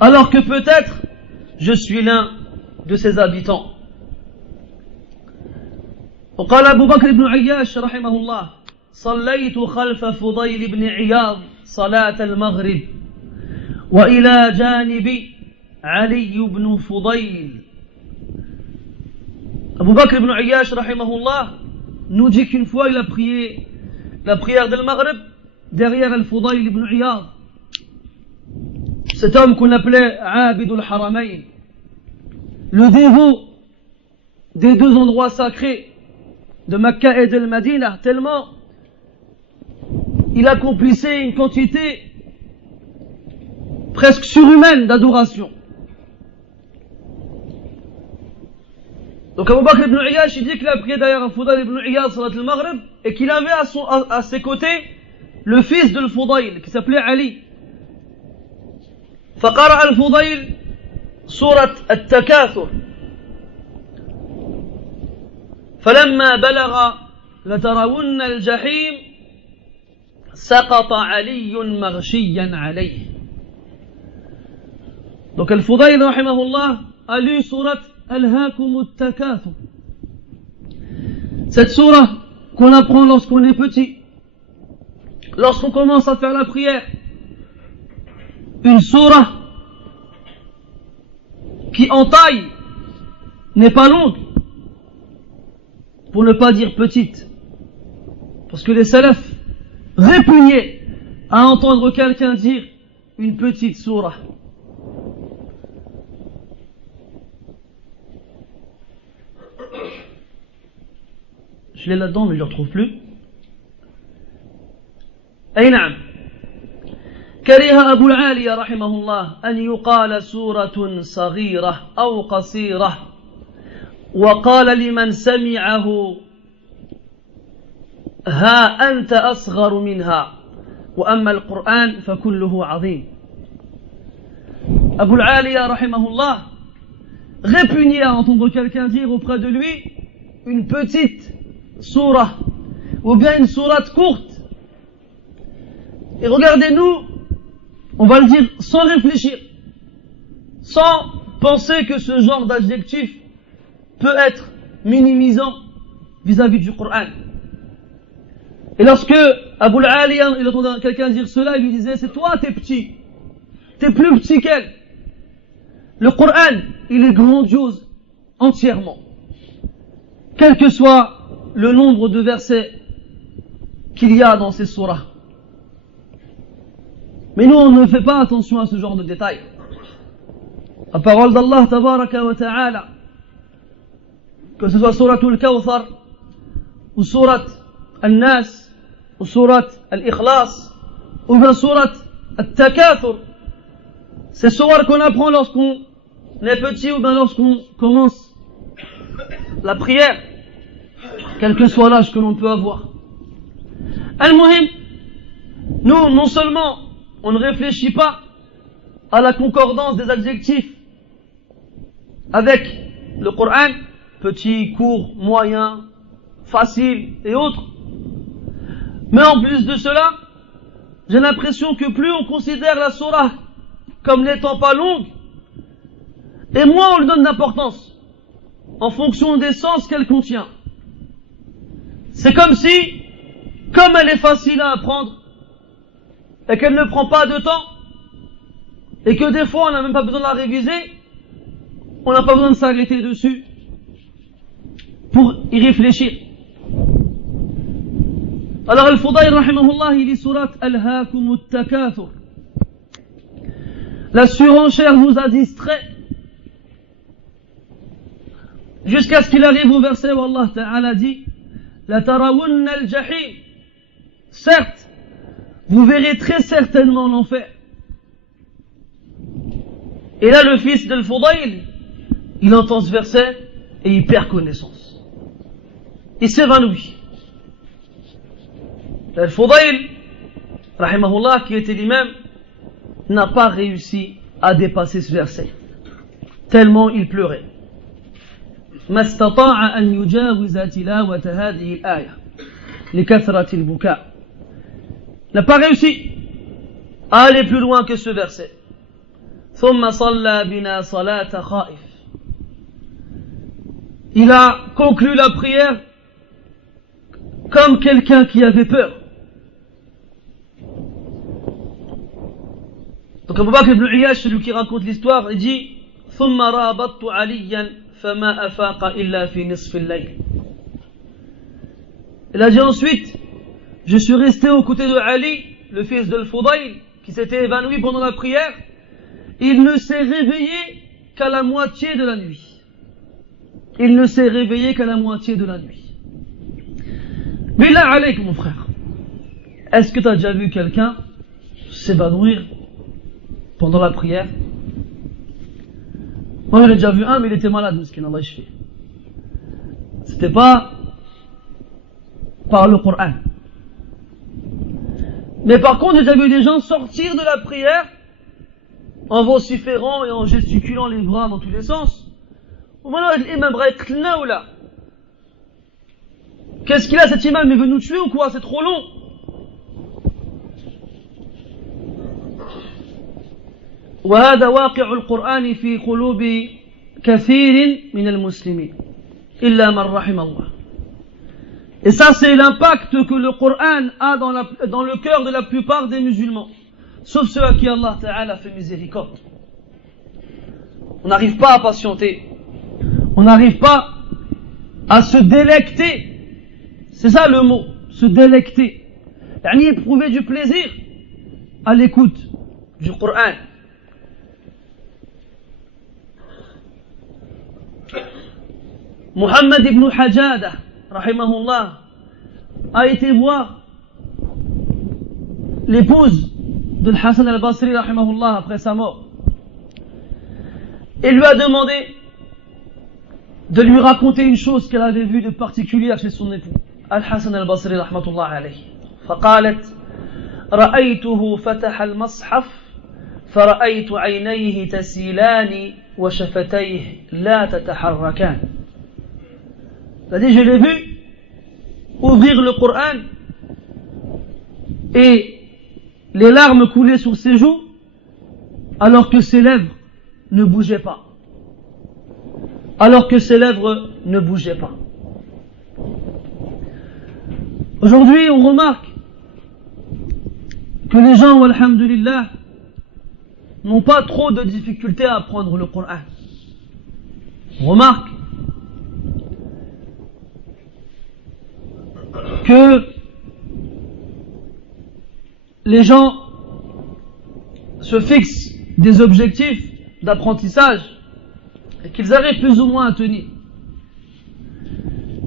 Alors que peut-être je suis l'un de ses habitants. وقال أبو بكر بن عياش رحمه الله صليت خلف فضيل بن عياض صلاة المغرب وإلى جانبي علي بن فضيل. Abu Bakr ibn Ayyash rahimahullah nous dit qu'une fois il a prié la prière del Maghrib derrière Al-Fudayl ibn Iyad, cet homme qu'on appelait Abidul Haramayn, le dévot des deux endroits sacrés de Mecca et de Medina, tellement il accomplissait une quantité presque surhumaine d'adoration. Donc Abu Bakr ibn Ayyash il dit qu'il a prié derrière Al-Fudayl ibn Iyad salat al-Maghrib et qu'il avait à ses côtés le fils de Al-Fudayl qui s'appelait Ali. فقرأ الفضيل سورة التكاثر فلما بلغ لترون الجحيم سقط علي مغشيا عليه. Donc Al-Fudayl rahimahullah a lu surat Alhaakum at-Takathur. Cette sourate qu'on apprend lorsqu'on est petit, lorsqu'on commence à faire la prière, une sourate qui en taille n'est pas longue, pour ne pas dire petite, parce que les salafs répugnaient à entendre quelqu'un dire une petite sourate. Je l'ai là-dedans mais je ne le retrouve plus. أي نعم. كره أبو العالية رحمه الله أن يقال سورة صغيرة أو قصيرة وقال لمن سمعه ها أنت أصغر منها وأما القرآن فكله عظيم. Abu al-Aliya rahimahullah répugnait à entendre quelqu'un dire auprès de lui une petite sourate ou bien une sourate courte. Et regardez-nous, on va le dire sans réfléchir, sans penser que ce genre d'adjectif peut être minimisant vis-à-vis du Coran. Et lorsque Abu al-Aliya il entendait quelqu'un dire cela, il lui disait c'est toi t'es petit, t'es plus petit qu'elle. Le Coran il est grandiose entièrement, quel que soit le nombre de versets qu'il y a dans ces sourates. Mais nous, on ne fait pas attention à ce genre de détails. La parole d'Allah, tabaraka wa ta'ala, que ce soit surat al-Kawthar, ou surat al-Nas, ou surat al-Ikhlas, ou bien surat al-Takathur, c'est surat qu'on apprend lorsqu'on est petit ou bien lorsqu'on commence la prière, quel que soit l'âge que l'on peut avoir. Al-Muhim, nous, non seulement on ne réfléchit pas à la concordance des adjectifs avec le Coran, petit, court, moyen, facile et autres, mais en plus de cela, j'ai l'impression que plus on considère la sourate comme n'étant pas longue, et moins on lui donne d'importance en fonction des sens qu'elle contient. C'est comme si, comme elle est facile à apprendre, et qu'elle ne prend pas de temps, et que des fois on n'a même pas besoin de la réviser, on n'a pas besoin de s'arrêter dessus pour y réfléchir. Alors Al-Fudayl rahimahullah il dit surat Alhaakum at-Takathur. La surenchère vous a distrait jusqu'à ce qu'il arrive au verset où Allah Ta'ala dit La tarawunna al-jahim. Certes, vous verrez très certainement l'enfer. Et là, le fils d'Al-Fudayl, il entend ce verset et il perd connaissance. Il s'évanouit. Al-Fudayl, rahimahullah, qui était l'imam, n'a pas réussi à dépasser ce verset. Tellement il pleurait. ما استطاع أن يجاوز تلاوة هذه الآية لكثرة البكاء. N'a pas réussi à aller plus loin que ce verset. ثم صلى بنا صلاة خائف. Il a conclu la prière comme quelqu'un qui avait peur. Donc Abu Bakr ibn Iyash, celui qui raconte l'histoire, il dit ثم رابطت عليا فما أفاق إلا في نصف الليل. Il a dit ensuite, je suis resté aux côtés de Ali, le fils de Al-Fudayl, qui s'était évanoui pendant la prière. Il ne s'est réveillé qu'à la moitié de la nuit. Il ne s'est réveillé qu'à la moitié de la nuit. Billah alayk, mon frère. Est-ce que tu as déjà vu quelqu'un s'évanouir pendant la prière? Moi, j'ai déjà vu un, mais il était malade, miskin, Allah yashfi. C'était pas par le Coran. Mais par contre, j'ai déjà vu des gens sortir de la prière en vociférant et en gesticulant les bras dans tous les sens. Qu'est-ce qu'il a, cet imam? Il veut nous tuer ou quoi? C'est trop long. وهذا واقع القرآن في قلوب كثير من المسلمين إلا من رحم الله. Et ça, c'est l'impact que le Coran a dans le cœur de la plupart des musulmans, sauf ceux à qui Allah Ta'ala fait miséricorde. On n'arrive pas à patienter, on n'arrive pas à se délecter, c'est ça le mot, se délecter, yani éprouver du plaisir à l'écoute du Coran. Muhammad ibn Hajjada, rahimahullah, a été voir l'épouse de Hassan al-Basri, rahimahullah, après sa mort. Et lui a demandé de lui raconter une chose qu'elle avait vue de particulière chez son époux, Al-Hassan al-Basri, rahmatullah alayhi. فقالت رأيته فتح المصحف فرأيت عينيه تسيلان وشفتيه لا تتحركان. C'est-à-dire, je l'ai vu ouvrir le Coran et les larmes coulaient sur ses joues alors que ses lèvres ne bougeaient pas. Alors que ses lèvres ne bougeaient pas. Aujourd'hui, on remarque que les gens, alhamdulillah, n'ont pas trop de difficultés à apprendre le Coran. On remarque que les gens se fixent des objectifs d'apprentissage et qu'ils arrivent plus ou moins à tenir.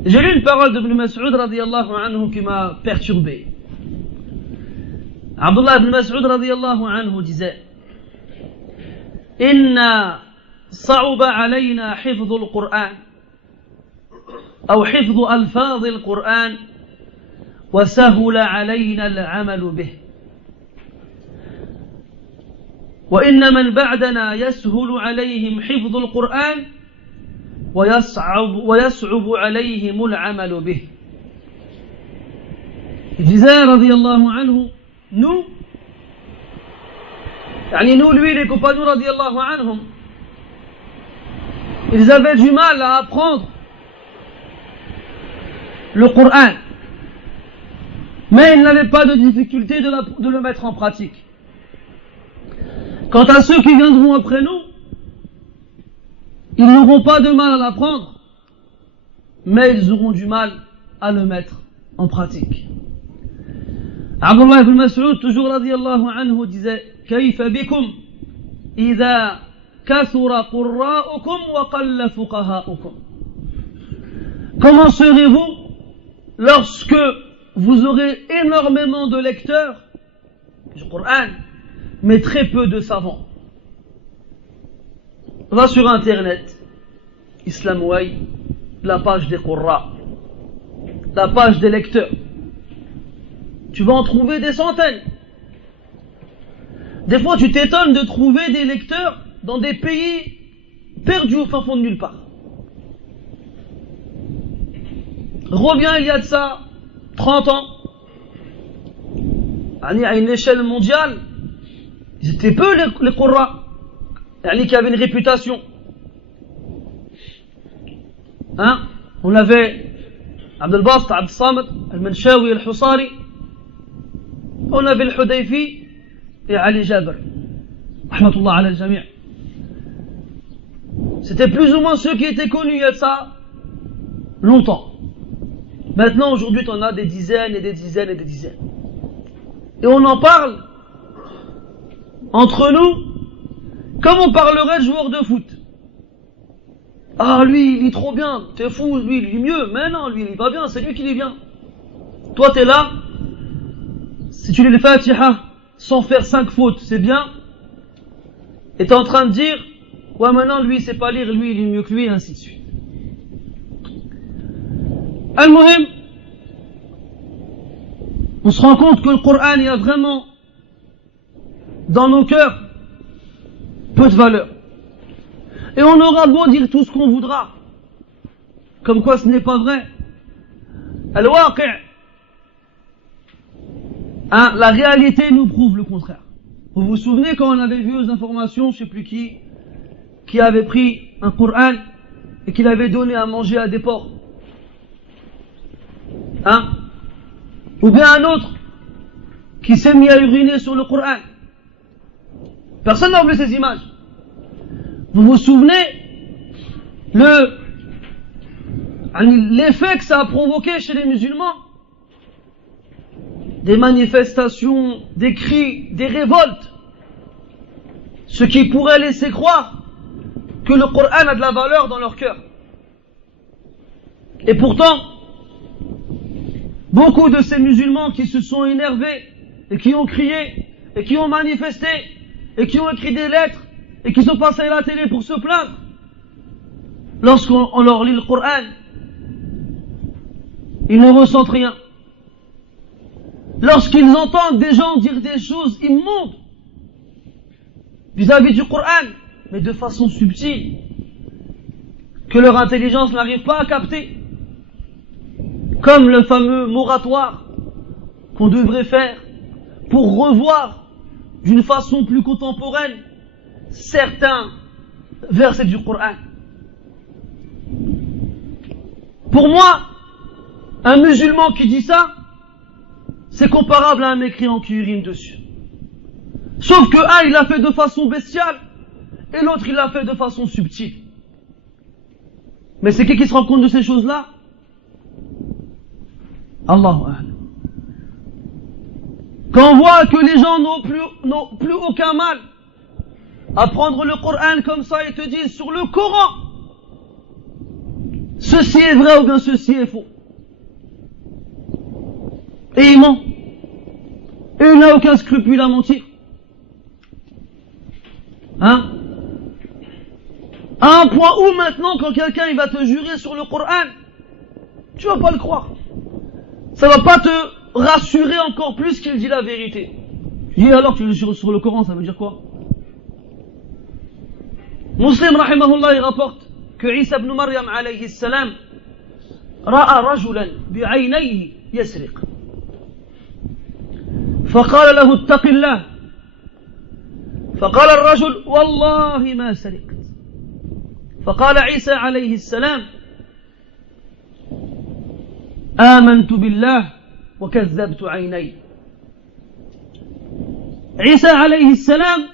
J'ai lu une parole de Ibn Mas'ud radiyallahu anhu qui m'a perturbé. Abdullah ibn Mas'ud radiyallahu anhu disait: Inna sa'uba alayna hifdhu al-Qur'an ou hifdhu alfadhi al-Qur'an wa sahula alayna al-'amalu bih. وإن من بعدنا يسهل عليهم حفظ القرآن ويصعب عليهم العمل به. Il disait رضي الله عنه, nous, lui les compagnons رضي الله عنهم, ils avaient du mal à apprendre le Coran, mais ils n'avaient pas de difficulté de le mettre en pratique. Quant à ceux qui viendront après nous, ils n'auront pas de mal à l'apprendre, mais ils auront du mal à le mettre en pratique. Abdullah ibn Mas'ud, toujours radiyallahu anhu, disait: Kayfa bikum idha kathura qurra'ukum wa qalla fuqaha'ukum. Comment serez-vous lorsque vous aurez énormément de lecteurs du Coran, mais très peu de savants? Va sur internet, Islamway, la page des Qurra, la page des lecteurs. Tu vas en trouver des centaines. Des fois, tu t'étonnes de trouver des lecteurs dans des pays perdus au fin fond de nulle part. Reviens il y a de ça 30 ans, à une échelle mondiale, ils étaient peu les Qurra, qui avaient une réputation. On avait Abdel Bast, Abdel Samad, Al-Manshawi, Al-Husari. On avait le Hudayfi et Ali Jabr. Rahmatullah ala al-jami'. C'était plus ou moins ceux qui étaient connus il y a ça longtemps. Maintenant, aujourd'hui, on a des dizaines et des dizaines et des dizaines. Et on en parle entre nous comme on parlerait de joueurs de foot. Ah, lui, il est trop bien, t'es fou, lui, il est mieux. Mais non, lui, il va bien, c'est lui qui est bien. Toi, t'es là, si tu lis le Fatiha sans faire 5 fautes, c'est bien. Et t'es en train de dire, ouais, maintenant, lui, il sait pas lire, lui, il est mieux que lui, et ainsi de suite. Al-Muhim, on se rend compte que le Coran, il y a vraiment, dans nos cœurs, peu de valeur. Et on aura beau dire tout ce qu'on voudra, comme quoi ce n'est pas vrai. Al-Waqi', la réalité nous prouve le contraire. Vous vous souvenez quand on avait vu aux informations, je ne sais plus qui avait pris un Coran et qu'il avait donné à manger à des porcs. Ou bien un autre qui s'est mis à uriner sur le Coran. Personne n'a oublié ces images. Vous vous souvenez l'effet que ça a provoqué chez les musulmans? Des manifestations, des cris, des révoltes. Ce qui pourrait laisser croire que le Coran a de la valeur dans leur cœur. Et pourtant, beaucoup de ces musulmans qui se sont énervés et qui ont crié et qui ont manifesté et qui ont écrit des lettres et qui sont passés à la télé pour se plaindre, lorsqu'on leur lit le Coran, ils ne ressentent rien. Lorsqu'ils entendent des gens dire des choses immondes vis-à-vis du Coran, mais de façon subtile, que leur intelligence n'arrive pas à capter, comme le fameux moratoire qu'on devrait faire pour revoir d'une façon plus contemporaine certains versets du Coran. Pour moi, un musulman qui dit ça, c'est comparable à un mécréant qui urine dessus. Sauf que un, il l'a fait de façon bestiale, et l'autre, il l'a fait de façon subtile. Mais c'est qui se rend compte de ces choses-là? Allah. Quand on voit que les gens n'ont plus aucun mal à prendre le Coran comme ça et te disent sur le Coran, ceci est vrai ou bien ceci est faux. Et il ment. Et il n'a aucun scrupule à mentir. À un point où maintenant, quand quelqu'un il va te jurer sur le Coran, tu vas pas le croire. Ça va pas te rassurer encore plus qu'il dit la vérité. Tu dis alors tu jures sur le Coran, ça veut dire quoi? Muslim rahimahullah il rapporte que Isa ibn Maryam alayhi salam ra'a rajulan bi'aynayhi yasriq. فقال له اتق الله فقال الرجل والله ما سرقت فقال عيسى عليه السلام آمنت بالله وكذبت عيني. Isa alayhi salam,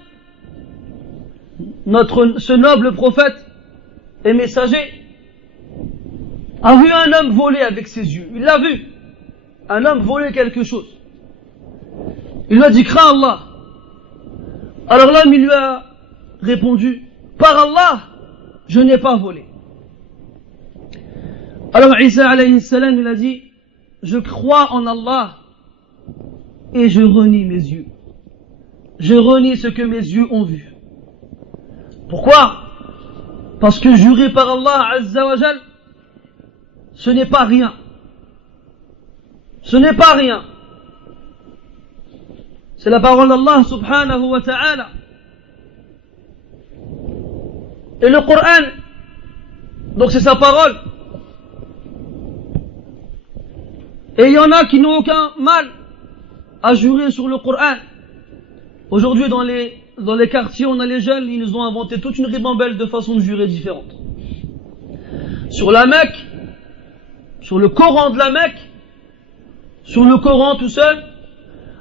ce noble prophète et messager, a vu un homme voler avec ses yeux. Il l'a vu, un homme voler quelque chose. Il lui a dit, crains Allah. Alors l'homme, il lui a répondu, par Allah, je n'ai pas volé. Alors Isa alayhi salam, il a dit, je crois en Allah et je renie mes yeux. Je renie ce que mes yeux ont vu. Pourquoi? Parce que jurer par Allah Azza wa Jal, ce n'est pas rien. Ce n'est pas rien. C'est la parole d'Allah subhanahu wa ta'ala. Et le Coran, donc c'est sa parole. Et il y en a qui n'ont aucun mal à jurer sur le Coran. Aujourd'hui, dans les quartiers, on a les jeunes, ils nous ont inventé toute une ribambelle de façons de jurer différentes. Sur la Mecque, sur le Coran de la Mecque, sur le Coran tout seul.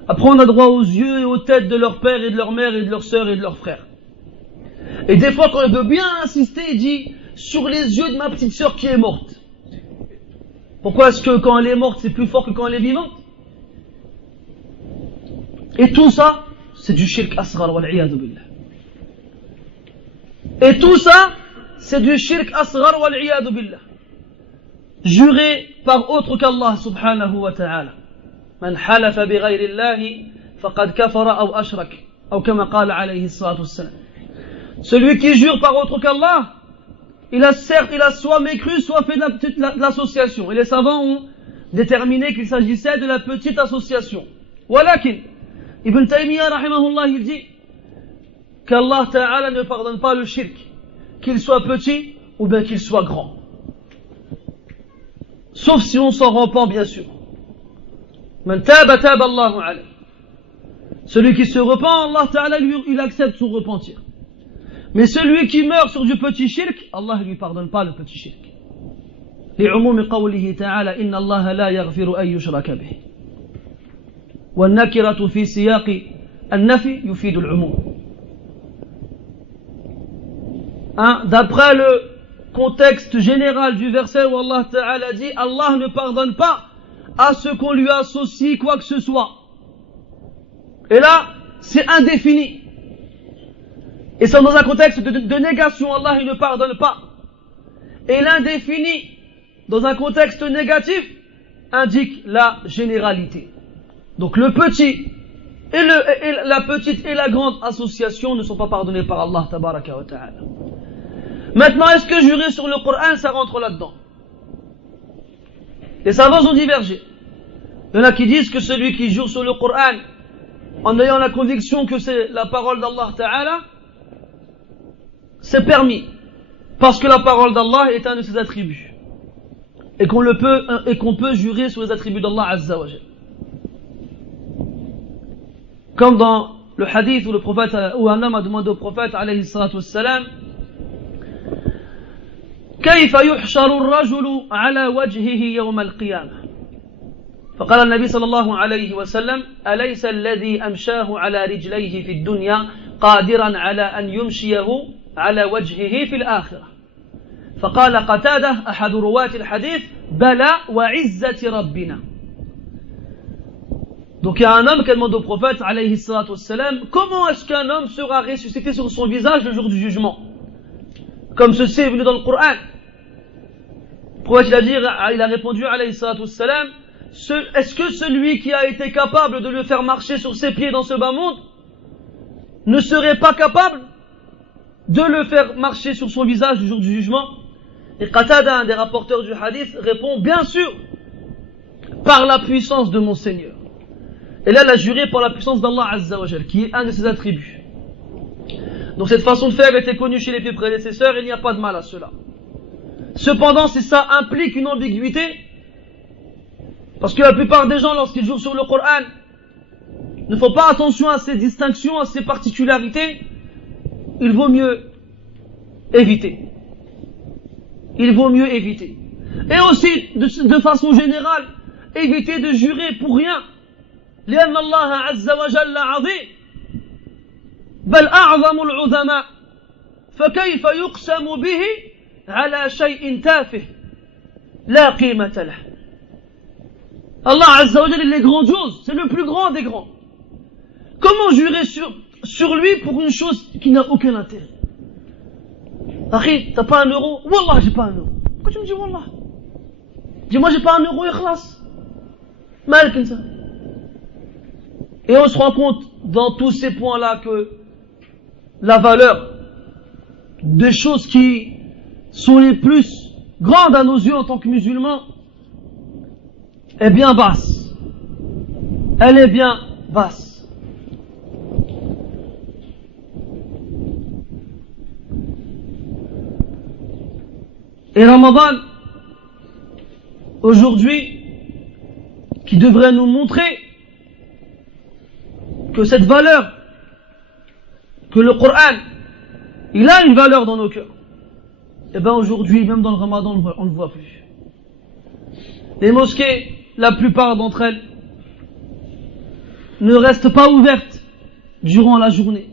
Après, on a droit aux yeux et aux têtes de leur père et de leur mère et de leurs sœurs et de leurs frères. Et des fois, quand il veut bien insister, il dit sur les yeux de ma petite sœur qui est morte. Pourquoi est-ce que quand elle est morte, c'est plus fort que quand elle est vivante? Et tout ça, c'est du shirk asghar wal iyad billah. Et tout ça, c'est du shirk asghar wal iyad billah. Jurer par autre qu'Allah subhanahu wa ta'ala. Man halafa bi ghayri Allahi faqad kafara aw ashrak. Ou kama qala alayhi salatu wassalam. Celui qui jure par autre qu'Allah, il a soit mécru, soit fait de l'association. Et les savants ont déterminé qu'il s'agissait de la petite association. Walakin, Ibn Taymiyyah rahimahullah, il dit qu'Allah Ta'ala ne pardonne pas le shirk, qu'il soit petit ou bien qu'il soit grand. Sauf si on s'en repent, bien sûr. Man taba taba Allahu alayh. Celui qui se repent, Allah Ta'ala il accepte son repentir. Mais celui qui meurt sur du petit shirk, Allah ne lui pardonne pas le petit shirk. لعموم قوله تعالى إن الله لا يغفر أن يشرك به. والنكرة في سياق النفي يفيد العموم. D'après le contexte général du verset où Allah Ta'ala dit Allah ne pardonne pas à ce qu'on lui associe quoi que ce soit. Et là, c'est indéfini. Et c'est dans un contexte de négation, Allah il ne pardonne pas. Et l'indéfini, dans un contexte négatif, indique la généralité. Donc le petit et la petite et la grande association ne sont pas pardonnés par Allah tabaraka wa ta'ala. Maintenant, est-ce que jurer sur le Coran, ça rentre là-dedans? Les savants ont divergé. Il y en a qui disent que celui qui jure sur le Coran, en ayant la conviction que c'est la parole d'Allah ta'ala, c'est permis, parce que la parole d'Allah est un de ses attributs, et qu'on peut jurer sur les attributs d'Allah Azza wa Jal. Comme dans le hadith où un homme a demandé au prophète alayhi salatu wassalam كيف يحشر الرجل على وجهه يوم القيامة فقال النبي صلى الله عليه وسلم أليس الذي أمشاه على رجليه في الدنيا قادرا على أن يمشيه على وجهه في الآخرة فقال قتادة أحد رواة الحديث بلى وعزة ربنا. Donc il y a un homme qui demande au prophète alayhi salatu wassalam comment est-ce qu'un homme sera ressuscité sur son visage le jour du jugement, comme ceci est venu dans le Coran. Le prophète il a répondu alayhi salatu wassalam est-ce que celui qui a été capable de le faire marcher sur ses pieds dans ce bas monde ne serait pas capable de le faire marcher sur son visage le jour du jugement? Et Qatada, un des rapporteurs du hadith, répond bien sûr, par la puissance de mon Seigneur. Et là, il a juré par la puissance d'Allah Azza wa Jal, qui est un de ses attributs. Donc cette façon de faire était connue chez les plus prédécesseurs, il n'y a pas de mal à cela. Cependant, si ça implique une ambiguïté, parce que la plupart des gens, lorsqu'ils jurent sur le Coran, ne font pas attention à ces distinctions, à ces particularités, il vaut mieux éviter. Il vaut mieux éviter. Et aussi, de façon générale, éviter de jurer pour rien. لأن الله عز وجل عظيم بل أعظم العظماء فكيف يقسم به على شيء تافه لا قيمة له. Allah Azza wa Jalla il est grandiose, c'est le plus grand des grands. Comment jurer sur lui pour une chose qui n'a aucun intérêt? Akhi, t'as pas un euro? Wallah, j'ai pas un euro. Pourquoi tu me dis Wallah? Dis-moi, j'ai pas un euro et khlas. Mal comme ça. Et on se rend compte dans tous ces points-là que la valeur des choses qui sont les plus grandes à nos yeux en tant que musulmans est bien basse. Elle est bien basse. Et Ramadan, aujourd'hui, qui devrait nous montrer que cette valeur, que le Coran, il a une valeur dans nos cœurs. Et bien aujourd'hui, même dans le Ramadan, on ne le voit plus. Les mosquées, la plupart d'entre elles, ne restent pas ouvertes durant la journée.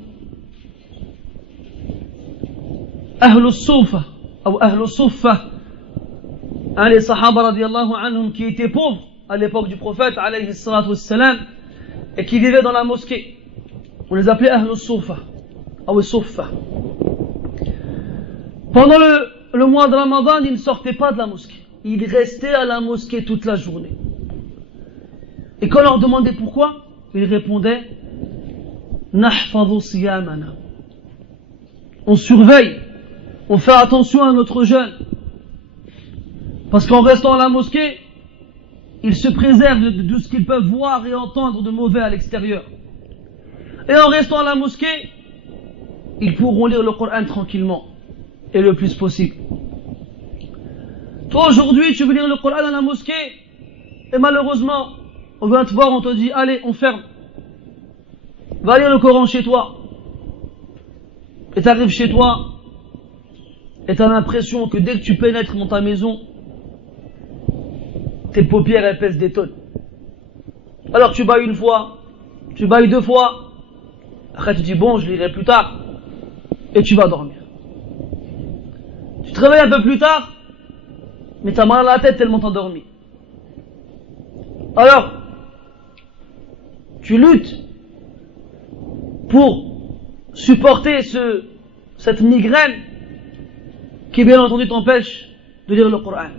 Ahlus Soufa, ou Ahlus Soufa, les Sahaba radiallahu anhum qui étaient pauvres à l'époque du prophète alayhi salatu wassalam et qui vivaient dans la mosquée. On les appelait Ahlus Soufa, ou Soufa. Pendant le mois de Ramadan, ils ne sortaient pas de la mosquée. Ils restaient à la mosquée toute la journée. Et quand on leur demandait pourquoi, ils répondaient Nahfadhu siyamana. On surveille, on fait attention à notre jeûne. Parce qu'en restant à la mosquée, ils se préservent de ce qu'ils peuvent voir et entendre de mauvais à l'extérieur. Et en restant à la mosquée, ils pourront lire le Coran tranquillement et le plus possible. Toi aujourd'hui, tu veux lire le Coran à la mosquée et malheureusement, on vient te voir, on te dit allez, on ferme. Va lire le Coran chez toi. Et tu arrives chez toi et tu as l'impression que dès que tu pénètres dans ta maison, tes paupières elles pèsent des tonnes. Alors tu bailles une fois, tu bailles deux fois, après tu dis bon je lirai plus tard, et tu vas dormir. Tu te réveilles un peu plus tard, mais t'as mal à la tête tellement t'as dormi. Alors, tu luttes pour supporter cette migraine qui bien entendu t'empêche de lire le Coran.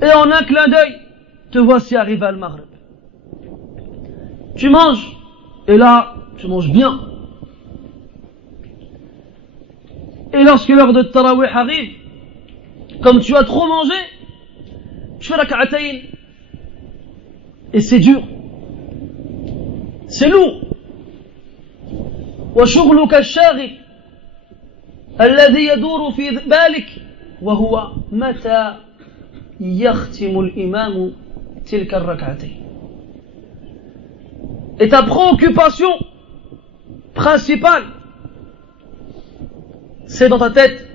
Et en un clin d'œil, te voici arrivé à Maghrib. Tu manges, et là, tu manges bien. Et lorsque l'heure de Tarawih arrive, comme tu as trop mangé, tu fais rak'atayn. Et c'est dur. C'est lourd. وشغلك الشاغل الذي يدور في بالك وهو متى يختم الإمام تلك الركعتين. Et ta préoccupation principale, c'est dans ta tête,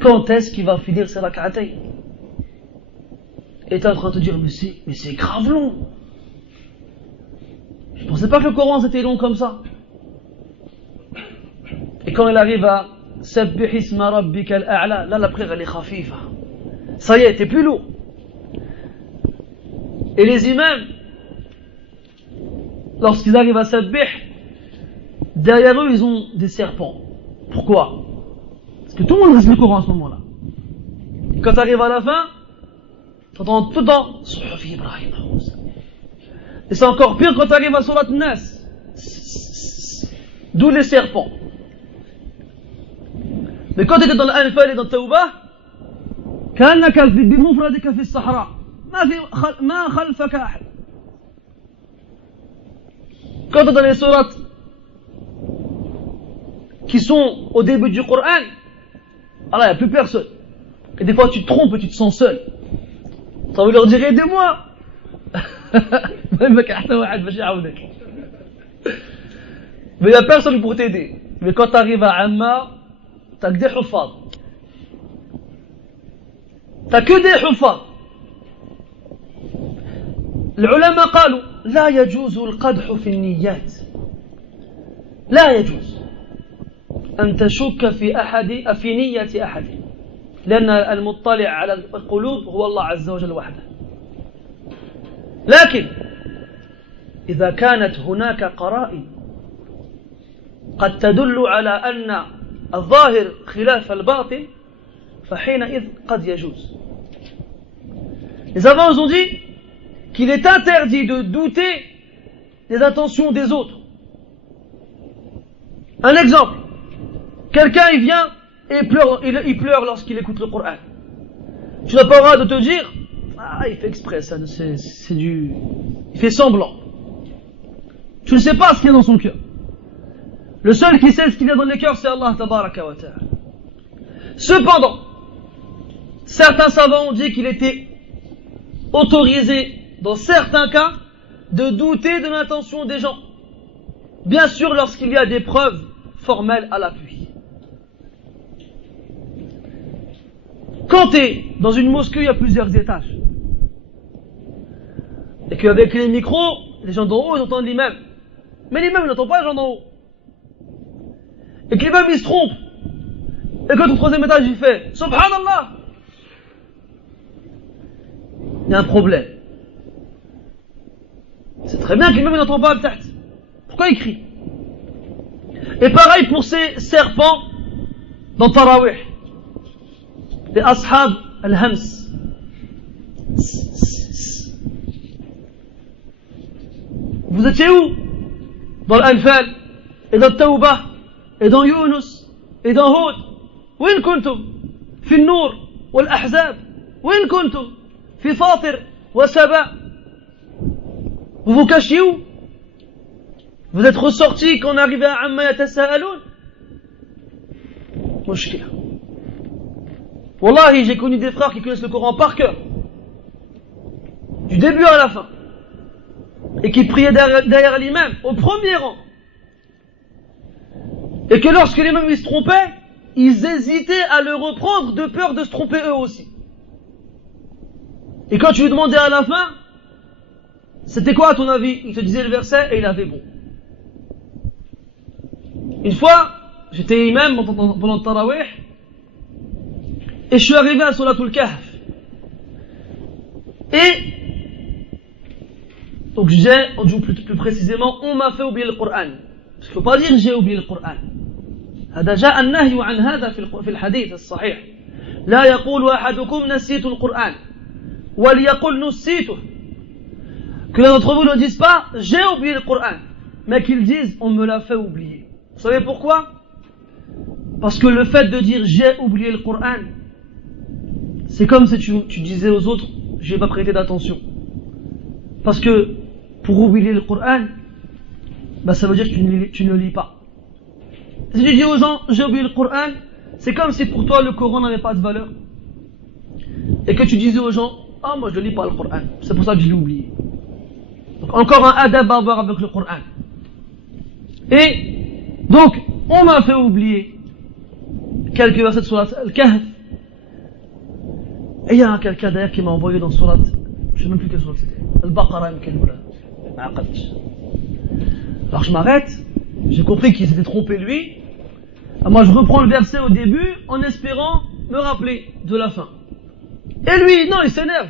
quand est-ce qu'il va finir ces rak'atayn? Et tu es en train de te dire, mais c'est grave long. Je pensais pas que le Coran c'était long comme ça. Et quand il arrive à Sabbih isma rabbika al-a'la, là la prière elle est khafifa. Ça y est, t'es plus lourd. Et les imams, lorsqu'ils arrivent à Sabbih, derrière eux ils ont des serpents. Pourquoi? Parce que tout le monde reste le Coran à ce moment-là. Et quand tu arrives à la fin, tu entends tout le temps Suhuf Ibrahim. Et c'est encore pire quand tu arrives à Surat Nas. D'où les serpents. Mais quand tu étais dans l'Anfal et dans Tawbah, كأنك بمفردك في الصحراء ما خلفك أحد. Quand tu es dans les sourates qui sont au début du Coran, alors il n'y a plus personne. Et des fois tu te trompes et tu te sens seul. Tu as envie de leur dire aidez-moi. Mais il n'y a personne pour t'aider. Mais quand tu arrives à Amma, tu n'as que des huffaz. Tu n'as que des huffaz. العلماء قالوا لا يجوز القدح في النيات. لا يجوز أن تشك في نية أحد. لأن المطلع على القلوب هو الله عز وجل وحده. لكن إذا كانت هناك قرائن قد تدل على أن الظاهر خلاف الباطن فحينئذ قد يجوز. Les savants ont dit qu'il est interdit de douter des intentions des autres. Un exemple, quelqu'un il vient et il pleure lorsqu'il écoute le Coran. Tu n'as pas le droit de te dire ah il fait exprès, ça c'est du, il fait semblant. Tu ne sais pas ce qu'il y a dans son cœur. Le seul qui sait ce qu'il y a dans les cœurs c'est Allah tabaraka wa ta'ala. Cependant, certains savants ont dit qu'il était autorisé dans certains cas de douter de l'intention des gens. Bien sûr lorsqu'il y a des preuves formelles à l'appui. Quand tu es dans une mosquée, il y a plusieurs étages. et qu'avec les micros, les gens d'en haut ils entendent l'imam. Mais l'imam il n'entend pas les gens d'en haut. Et que l'imam il se trompe. Et quand au troisième étage il fait Subhanallah, il y a un problème. C'est très bien que l'imam il n'entend pas peut-être. Pourquoi il crie? Et pareil pour ces serpents dans Tarawih. Les ashab al-hams. Vous étiez où? Dans l'Anfal, et dans Tawbah, et dans Yunus, et dans Hud. وين كنتم؟ في النور والأحزاب. وين كنتم؟ في فاطر وسبأ. Vous vous cachiez où? Vous êtes ressortis quand on arrivait à Amma Yatasa'aloun? Mushkila. Wallahi, j'ai connu des frères qui connaissent le Coran par cœur. Du début à la fin. Et qui priaient derrière l'imam, au premier rang. Et que lorsque l'imam se trompait, ils hésitaient à le reprendre de peur de se tromper eux aussi. Et quand tu lui demandais à la fin, c'était quoi à ton avis? Il te disait le verset et il avait bon. Une fois, j'étais imam pendant le Tarawih, et je suis arrivé à Salatul Kahf. Et donc je disais, plus précisément, on m'a fait oublier le Coran. Parce qu'il ne faut pas dire j'ai oublié le Coran. هذا جاء النهي عن هذا في الحديث الصحيح. لا يقول أحدكم نسيت القرآن وليقل نسيته. Que l'un d'entre vous ne dise pas j'ai oublié le Coran, mais qu'ils disent on me l'a fait oublier. Vous savez pourquoi? Parce que le fait de dire j'ai oublié le Coran, c'est comme si tu disais aux autres j'ai pas prêté d'attention. Parce que pour oublier le Coran, ça veut dire que tu ne le lis pas. Si tu dis aux gens j'ai oublié le Coran, c'est comme si pour toi le Coran n'avait pas de valeur. Et que tu disais aux gens moi je ne lis pas le Coran, c'est pour ça que je l'ai oublié. Donc encore un adab à avoir avec le Coran. Et donc on m'a fait oublier quelques versets de Surat Al-Kahf. Et il y a quelqu'un d'ailleurs qui m'a envoyé dans Surat, je ne sais même plus quelle Surat c'était, Al-Baqarah. Alors je m'arrête, j'ai compris qu'il s'était trompé lui. Moi je reprends le verset au début en espérant me rappeler de la fin. Et lui, non, il s'énerve.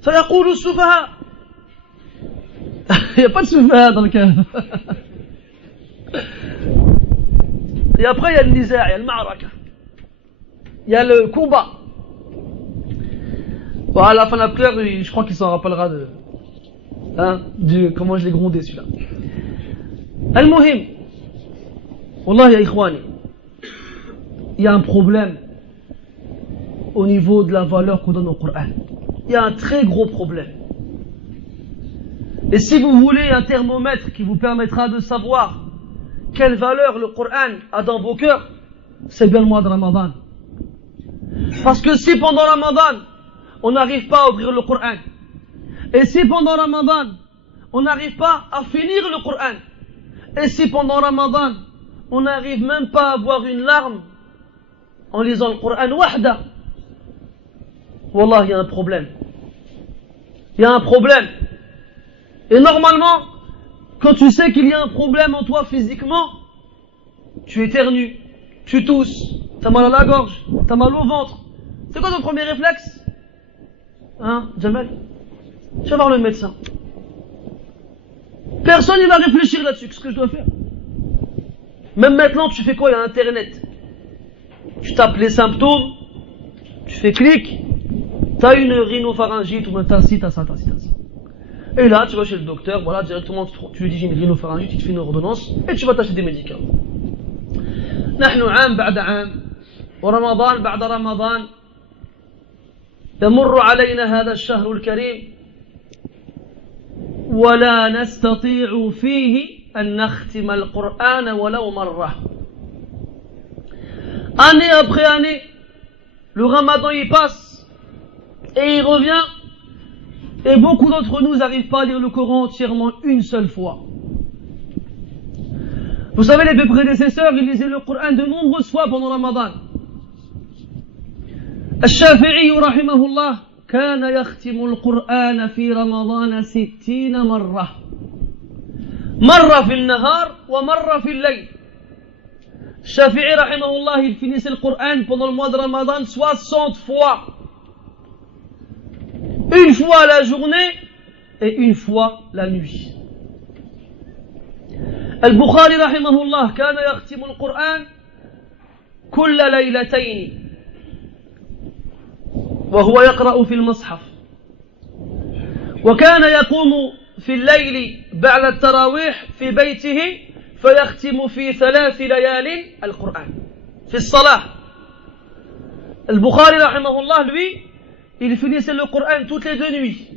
Sayaqulu Sufaha. Il n'y a pas de Sufaha dans le cas. Et après il y a le Niza', il y a le Ma'raka. Il y a le combat. Bon, à la fin de la prière, je crois qu'il s'en rappellera de comment je l'ai grondé celui-là. Al-Muhim. Wallah ya ikhwani. Il y a un problème au niveau de la valeur qu'on donne au Coran. Il y a un très gros problème. Et si vous voulez un thermomètre qui vous permettra de savoir quelle valeur le Coran a dans vos cœurs, c'est bien le mois de Ramadan. Parce que si pendant Ramadan, on n'arrive pas à ouvrir le Coran, et si pendant Ramadan, on n'arrive pas à finir le Coran, et si pendant Ramadan, on n'arrive même pas à avoir une larme en lisant le Coran wahda, wallah, il y a un problème. Il y a un problème. Et normalement, quand tu sais qu'il y a un problème en toi physiquement, tu éternues, tu tousses, t'as mal à la gorge, t'as mal au ventre. C'est quoi ton premier réflexe? Jamal? Tu vas voir le médecin. Personne ne va réfléchir là-dessus. Qu'est-ce que je dois faire? Même maintenant, tu fais quoi? Il y a Internet. Tu tapes les symptômes, tu fais clic, t'as une rhinopharyngite, ou t'as ci, t'as ça. Et là, tu vas chez le docteur, voilà, directement, tu lui dis j'ai une rhinopharyngite, il te fait une ordonnance, et tu vas t'acheter des médicaments. نحن عام بعد عام ورمضان بعد رمضان يمر علينا هذا الشهر الكريم ولا نستطيع فيه أن نختم القرآن ولو مرة. Année après année, le Ramadan y passe et il revient, et beaucoup d'entre nous n'arrivent pas à lire le Coran entièrement une seule fois. Vous savez, les prédécesseurs, ils lisaient le Coran de nombreuses fois pendant le Ramadan. Al-Shafi'i, rahimahullah, كان يختم القرآن في رمضان 60 مرة مرة في النهار ومرة في الليل. Shafi'i rahimahullah, il finissait le Coran pendant le mois de Ramadan 60 fois. Une fois la journée et une fois la nuit. Al-Bukhari rahimahullah كان يختم القرآن كل ليلتين وهو يقرأ في المصحف وكان يقوم في الليل بعد التراويح في بيته فيختم في 3 ليال القرآن في الصلاة. Al-Bukhari rahimahullah, lui, il finissait le Coran toutes les 2 nuits.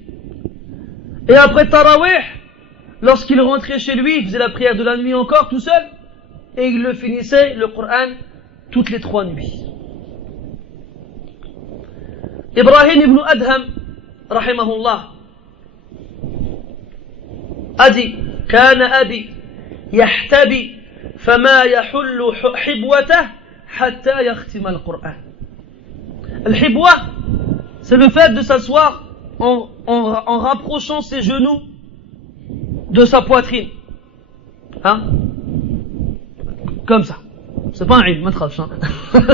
Et après Tarawih, lorsqu'il rentrait chez lui, il faisait la prière de la nuit encore tout seul, et il le finissait, le Coran, toutes les 3 nuits. Ibrahim ibn Adham, rahimahullah, a dit, كان أبي يحتبي فما يحل حبوته حتى يختم القرآن. الحبوة, c'est le fait de s'asseoir en rapprochant ses genoux de sa poitrine. Hein? Comme ça. C'est pas un ilm, matrache, hein?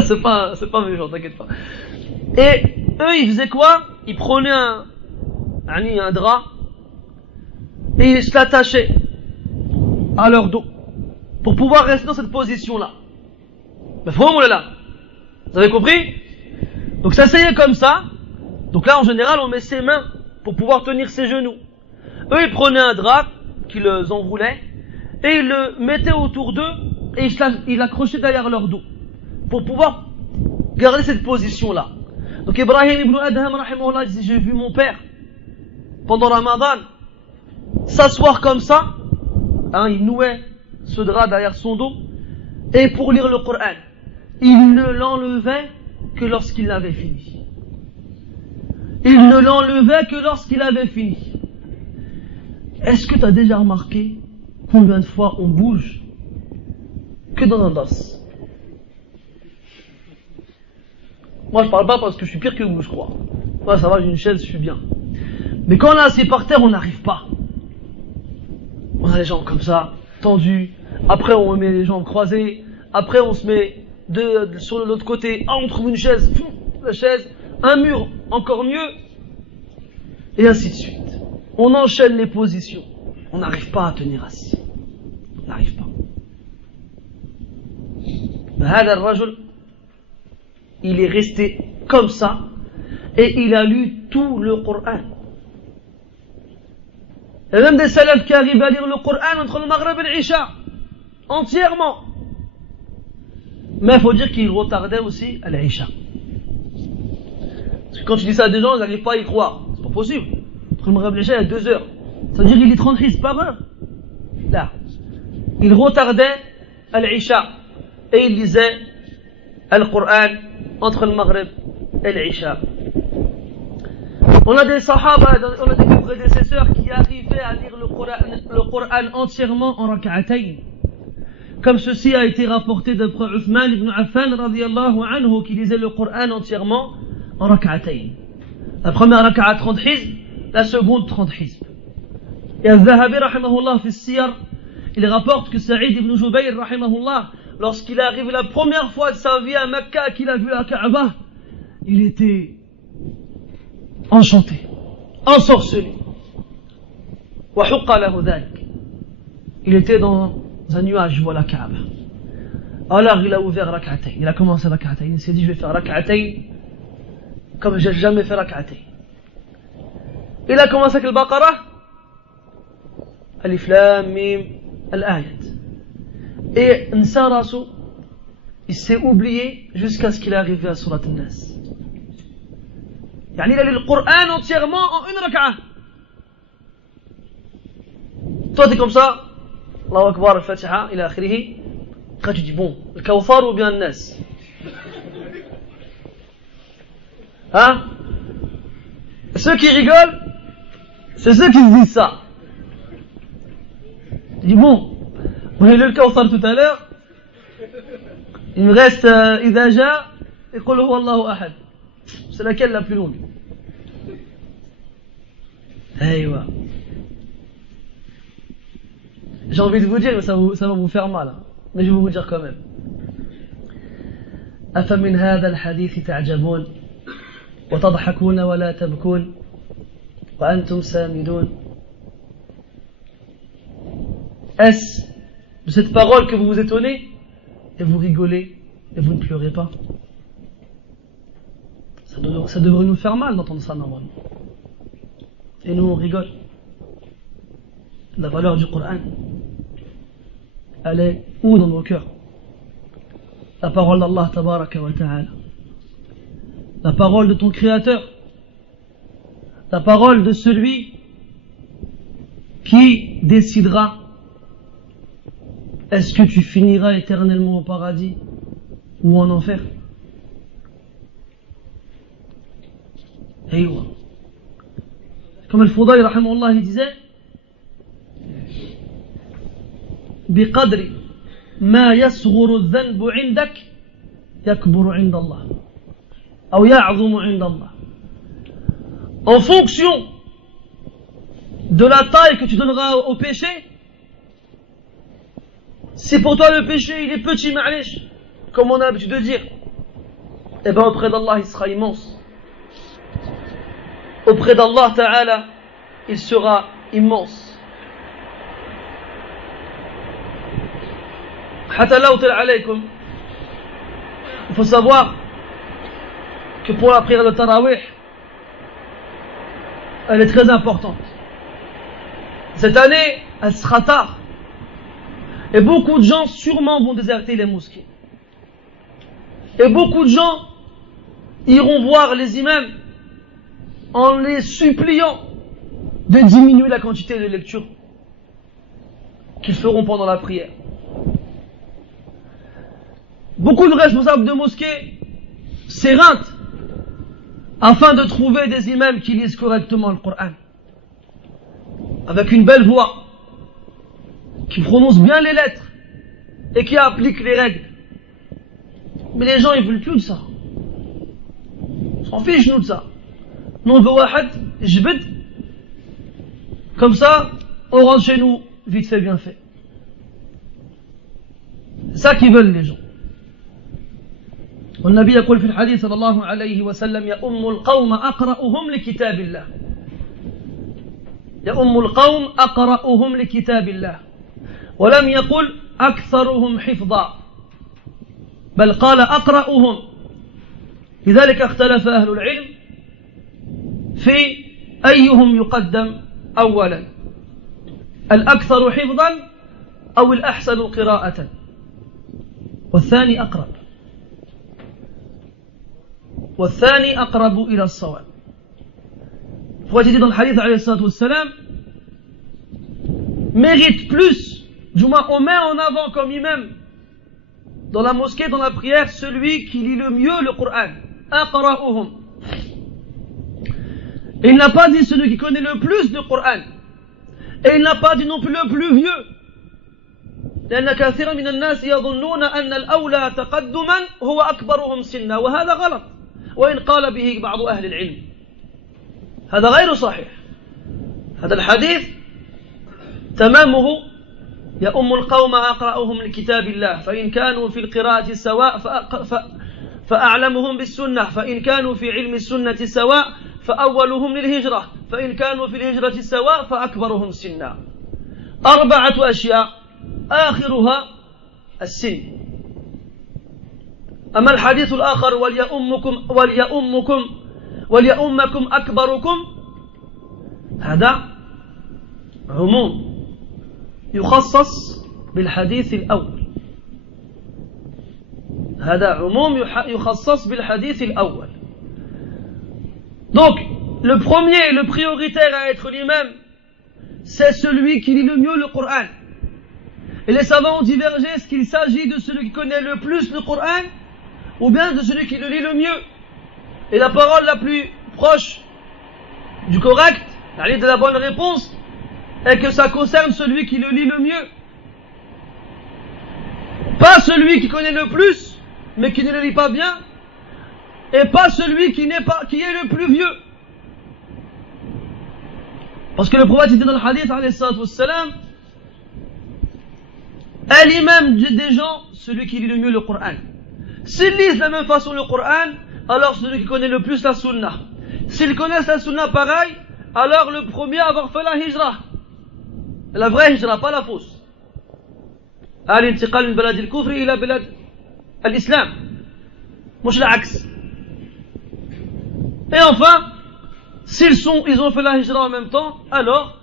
c'est pas méchant, t'inquiète pas. Et eux, ils faisaient quoi? Ils prenaient un drap et ils se l'attachaient à leur dos pour pouvoir rester dans cette position-là. Mais faut là. Vous avez compris? Donc s'asseyaient comme ça. Donc là, en général, on met ses mains pour pouvoir tenir ses genoux. Eux, ils prenaient un drap qu'ils enroulaient et ils le mettaient autour d'eux et ils l'accrochaient derrière leur dos pour pouvoir garder cette position-là. Donc Ibrahim ibn Adham rahimahullah dit, j'ai vu mon père pendant Ramadan s'asseoir comme ça, hein, il nouait ce drap derrière son dos et pour lire le Coran, il ne l'enlevait que lorsqu'il l'avait fini. Il ne l'enlevait que lorsqu'il avait fini. Est-ce que tu as déjà remarqué combien de fois on bouge que dans un dos? Moi je parle pas parce que je suis pire que vous, je crois. Moi ça va, j'ai une chaise, je suis bien. Mais quand on est assis par terre, on n'arrive pas. On a les jambes comme ça, tendues. Après on met les jambes croisées. Après on se met sur l'autre côté. Ah, on trouve une chaise, la chaise, un mur, encore mieux. Et ainsi de suite. On enchaîne les positions. On n'arrive pas à tenir assis. On n'arrive pas. هذا الرجل, il est resté comme ça et il a lu tout le Coran. Il y a même des salafs qui arrivent à lire le Coran entre le Maghreb et l'Isha entièrement. Mais il faut dire qu'il retardait aussi à l'Isha. Parce que quand tu dis ça à des gens, ils n'arrivent pas à y croire. C'est pas possible. Entre le Maghreb et l'Isha, il y a 2 heures. Ça veut dire qu'il est 30 hizb par heure. Là. Il retardait à l'Isha. Et il lisait le Coran entre le Maghreb et l'Isha. On a des sahaba, on a des prédécesseurs qui arrivaient à lire le Coran entièrement en rak'atayn. Comme ceci a été rapporté d'après Uthman ibn Affan radiyallahu anhu qui lisait le Coran entièrement en rak'atayn. La première rak'a 30 hizb, la seconde 30 hizb. Et Al-Zahabi rahimahullah fi Siyar, il rapporte que Saïd ibn Jubayr rahimahullah, lorsqu'il est arrivé la première fois de sa vie à Mecca, qu'il a vu la Kaaba, il était enchanté, ensorcelé. Il était dans un nuage, il voit la Kaaba. Alors il a ouvert rak'atayn, il a commencé rak'atayn, il s'est dit je vais faire rak'atayn comme j'ai jamais fait rak'atayn. Il a commencé avec le Baqarah, Alif Lam Mim, Al-Ayat. Et Nsarasu, il s'est oublié jusqu'à ce qu'il est arrivé à Surat An-Nas. Il a lu le Coran entièrement en une rak'a. Toi t'es comme ça, Allahu Akbar, Al-Fatiha, ila akhirihi. Quand tu dis bon, le Kawthar ou bien An-Nas? Hein? Ceux qui rigolent, c'est ceux qui se disent ça. Tu dis bon, on a lu le Kawthar tout à l'heure. Il me reste Idha Ja et Qul Huwa Allahu Ahad. C'est laquelle la plus longue? Aïwa. J'ai envie de vous dire, mais ça va vous faire mal. Hein. Mais je vais vous dire quand même. أفمن هذا الحديث تعجبون وتضحكون ولا تبكون وأنتم سامدون. Est-ce de cette parole que vous vous étonnez et vous rigolez et vous ne pleurez pas? Ça devrait nous faire mal d'entendre ça normalement. Et nous on rigole. La valeur du Coran, elle est où dans nos cœurs? La parole d'Allah tabaraka wa ta'ala, la parole de ton Créateur, la parole de celui qui décidera est-ce que tu finiras éternellement au paradis ou en enfer. Aïwa. Comme Al-Fudayl rahimahullah il disait, بقدر ما يصغر الذنب عندك يكبر عند الله أو يعظم عند الله. En fonction de la taille que tu donneras au péché, si pour toi le péché il est petit, ma'alish, comme on a l'habitude de dire, et bien auprès d'Allah il sera immense. Auprès d'Allah Ta'ala il sera immense. Il faut savoir que pour la prière de Tarawih, elle est très importante. Cette année, elle sera tard. Et beaucoup de gens sûrement vont déserter les mosquées. Et beaucoup de gens iront voir les imams en les suppliant de diminuer la quantité de lecture qu'ils feront pendant la prière. Beaucoup de responsables de mosquées s'éreintent afin de trouver des imams qui lisent correctement le Coran, avec une belle voix, qui prononcent bien les lettres et qui appliquent les règles. Mais les gens ils veulent plus de ça. On s'en fiche nous de ça. Nous on veut wahad, jbed, comme ça on rentre chez nous vite fait bien fait. C'est ça qu'ils veulent les gens. والنبي يقول في الحديث صلى الله عليه وسلم يؤم القوم أقرأهم لكتاب الله. يؤم القوم أقرأهم لكتاب الله. ولم يقل أكثرهم حفظا بل قال أقرأهم. لذلك اختلف أهل العلم في أيهم يقدم أولا، الأكثر حفظا أو الأحسن قراءة، والثاني أقرب والثاني أقرب إلى الصواب. Faut dire dans le hadith alayhi salatu wassalam, mérite plus, du moins on met en avant comme imam dans la mosquée, dans la prière, celui qui lit le mieux le Coran. Aqra'uhum. Et il n'a pas dit celui qui connaît le plus le Coran. Et il n'a pas dit non plus le plus vieux. لأن كثيرا من الناس يظنون أن الأولى تقدما هو أكبرهم سنا، وهذا غلط، وإن قال به بعض أهل العلم هذا غير صحيح. هذا الحديث تمامه يؤم القوم أقرأهم لكتاب الله، فإن كانوا في القراءة سواء فأعلمهم بالسنة، فإن كانوا في علم السنة سواء فأولهم للهجرة، فإن كانوا في الهجرة سواء فأكبرهم سنا. 4 أشياء آخرها السن. أما الحديث الآخر وليؤمكم أكبركم، هذا عموم يخصص بالحديث الأول. هذا عموم يخصص بالحديث الأول. Donc, le premier, le prioritaire à être l'imam, c'est celui qui lit le mieux le Coran. Et les savants ont divergé, est-ce qu'il s'agit de celui qui connaît le plus le Coran ou bien de celui qui le lit le mieux. Et la parole la plus proche du correct, de la bonne réponse, est que ça concerne celui qui le lit le mieux. Pas celui qui connaît le plus, mais qui ne le lit pas bien, et pas celui qui est le plus vieux. Parce que le prophète dit dans le hadith, alayhi salatu wassalam, à l'imam des gens, celui qui lit le mieux le Coran. S'ils lisent de la même façon le Coran, alors celui qui connaît le plus la Sunna. S'ils connaissent la Sunna pareil, alors le premier à avoir fait la hijra. La vraie hijra, pas la fausse. Al-intiqal min balad al-kufr ila balad al-islam. Mouch l'axe. Et enfin, ils ont fait la hijra en même temps, alors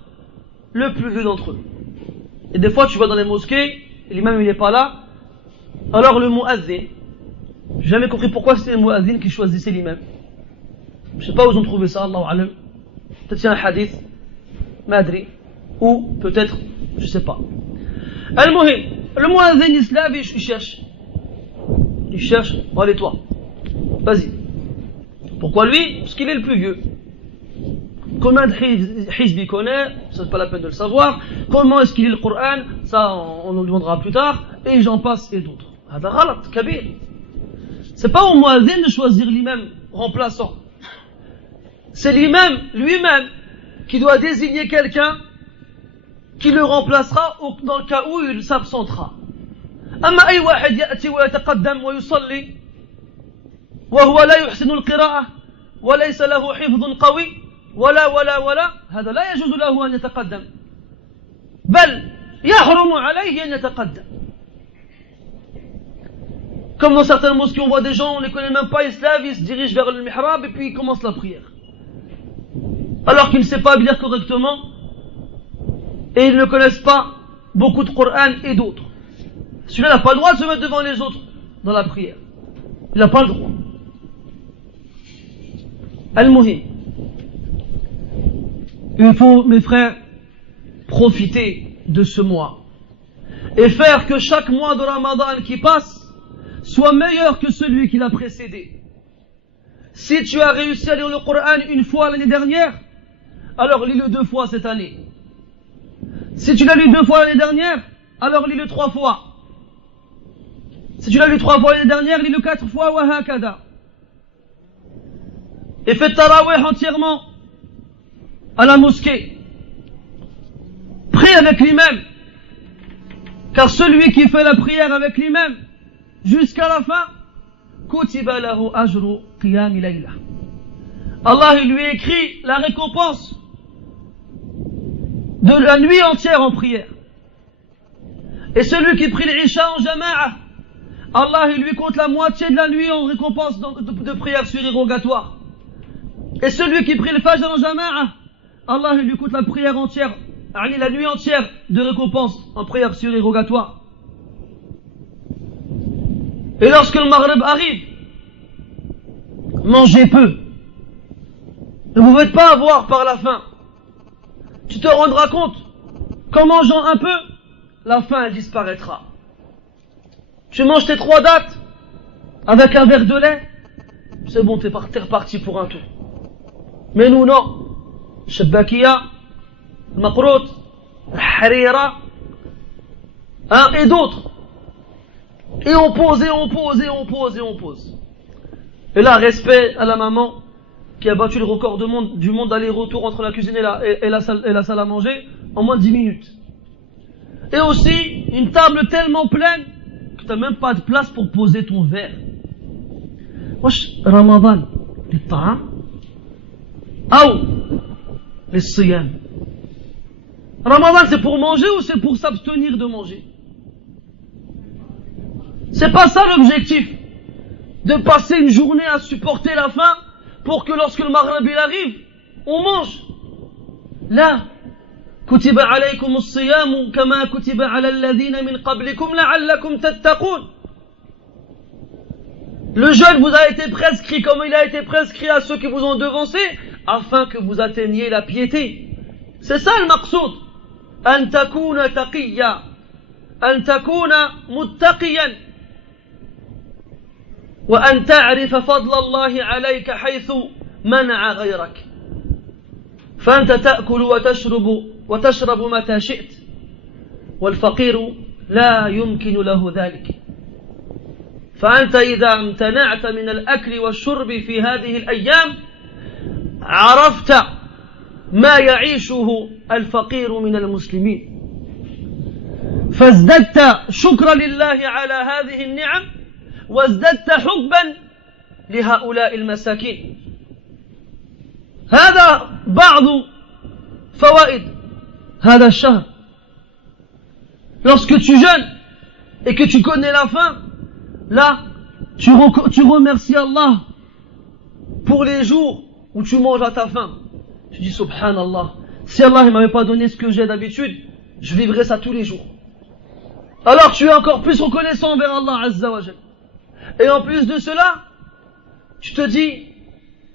le plus vieux d'entre eux. Et des fois tu vas dans les mosquées, et l'imam il n'est pas là, alors le muazzin, j'ai jamais compris pourquoi c'était le muazzin qui choisissait l'imam. Je sais pas où ils ont trouvé ça, Allahu alam. Peut-être c'est un hadith, madri, ou peut-être, je sais pas. Al-muhim, le muazzin il se lève et il cherche. Il cherche, allez toi, vas-y. Pourquoi lui? Parce qu'il est le plus vieux. Combien de hizb il connaît? Ça c'est pas la peine de le savoir. Comment est-ce qu'il lit le Coran? Ça on nous le demandera plus tard. Et j'en passe et d'autres. Hada ghalat, kabir. C'est pas au muazzin de choisir l'imam remplaçant. C'est l'imam lui-même qui doit désigner quelqu'un qui le remplacera dans le cas où il s'absentera. أما أي واحد يأتي ويتقدم ويصلي وهو لا يحسن القراءة وليس له حفظ قوي ولا هذا لا يجوز له أن يتقدم بل يحرم عليه أن يتقدم. Comme dans certaines mosquées on voit des gens, on ne les connaît même pas, ils se lèvent, ils se dirigent vers le mihrab et puis ils commencent la prière. Alors qu'ils ne savent pas lire correctement et ils ne connaissent pas beaucoup de Coran et d'autres. Celui-là n'a pas le droit de se mettre devant les autres dans la prière. Il n'a pas le droit. Al-Muhim. Il faut, mes frères, profiter de ce mois et faire que chaque mois de Ramadan qui passe soit meilleur que celui qui l'a précédé. Si tu as réussi à lire le Coran une fois l'année dernière, alors lis-le 2 fois cette année. Si tu l'as lu 2 fois l'année dernière, alors lis-le 3 fois. Si tu l'as lu 3 fois l'année dernière, lis-le 4 fois, wa hakada. Et fais tarawih entièrement à la mosquée. Prie avec l'imam. Car celui qui fait la prière avec l'imam jusqu'à la fin, kutiba lahu ajru qiyam layla. Allah il lui écrit la récompense de la nuit entière en prière. Et celui qui prie l'Isha en jama'a, Allah il lui compte la moitié de la nuit en récompense de prière surérogatoire. Et celui qui prie le Fajr en jama'a, Allah il lui compte la prière entière, la nuit entière de récompense en prière surérogatoire. Et lorsque le Maghrib arrive, mangez peu. Ne vous faites pas avoir par la faim. Tu te rendras compte qu'en mangeant un peu, la faim elle disparaîtra. Tu manges tes 3 dattes avec un verre de lait, c'est bon, t'es reparti pour un tour. Mais nous non. Shabakia, Maqrout, Harira, et d'autres. Et on pose, et on pose, et on pose, et on pose. Et là, respect à la maman qui a battu le record du monde d'aller-retour entre la cuisine et la salle à manger en moins de 10 minutes. Et aussi, une table tellement pleine que tu n'as même pas de place pour poser ton verre. Wesh, Ramadan, les ta'am, ou les siyam. Ramadan, c'est pour manger ou c'est pour s'abstenir de manger? C'est pas ça l'objectif. De passer une journée à supporter la faim pour que lorsque le Maghrib il arrive, on mange. Là, كتب عليكم الصيام كما كتب على الذين من قبلكم لعلكم تتقون. Le jeûne vous a été prescrit comme il a été prescrit à ceux qui vous ont devancé, afin que vous atteigniez la piété. C'est ça le maqsoud. أن تكون تقيا أن تكون متقيا وأن تعرف فضل الله عليك حيث منع غيرك. فأنت تأكل وتشرب متى شئت والفقير لا يمكن له ذلك. فأنت إذا امتنعت من الأكل والشرب في هذه الأيام عرفت ما يعيشه الفقير من المسلمين فازددت شكرا لله على هذه النعم وازددت حبا لهؤلاء المساكين. هذا بعض فوائد هذا الشهر. Lorsque tu jeûnes et que tu connais la faim, là tu remercies Allah pour les jours où tu manges à ta faim. Tu dis subhanallah, si Allah ne m'avait pas donné ce que j'ai d'habitude, je vivrais ça tous les jours. Alors tu es encore plus reconnaissant envers Allah Azza wa Jal. Et en plus de cela, tu te dis,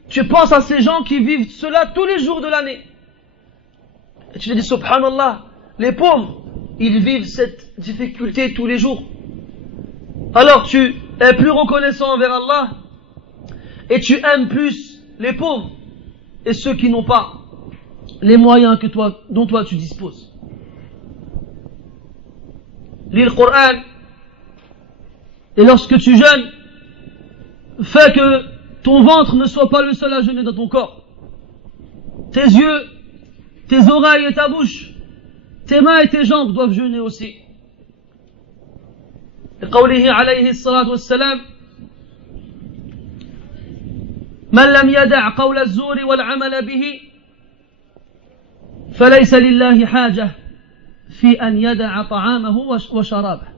tu penses à ces gens qui vivent cela tous les jours de l'année. Et tu te dis subhanallah, les pauvres, ils vivent cette difficulté tous les jours. Alors tu es plus reconnaissant envers Allah et tu aimes plus les pauvres et ceux qui n'ont pas les moyens dont toi tu disposes. Lis le Coran et lorsque tu jeûnes, fais que ton ventre ne soit pas le seul à jeûner dans ton corps. Tes yeux, tes oreilles et ta bouche, tes mains et tes jambes doivent jeûner aussi. لقوله عليه الصلاة والسلام من لم يدع قول الزور والعمل به فليس لله حاجة في أن يدع طعامه وشرابه.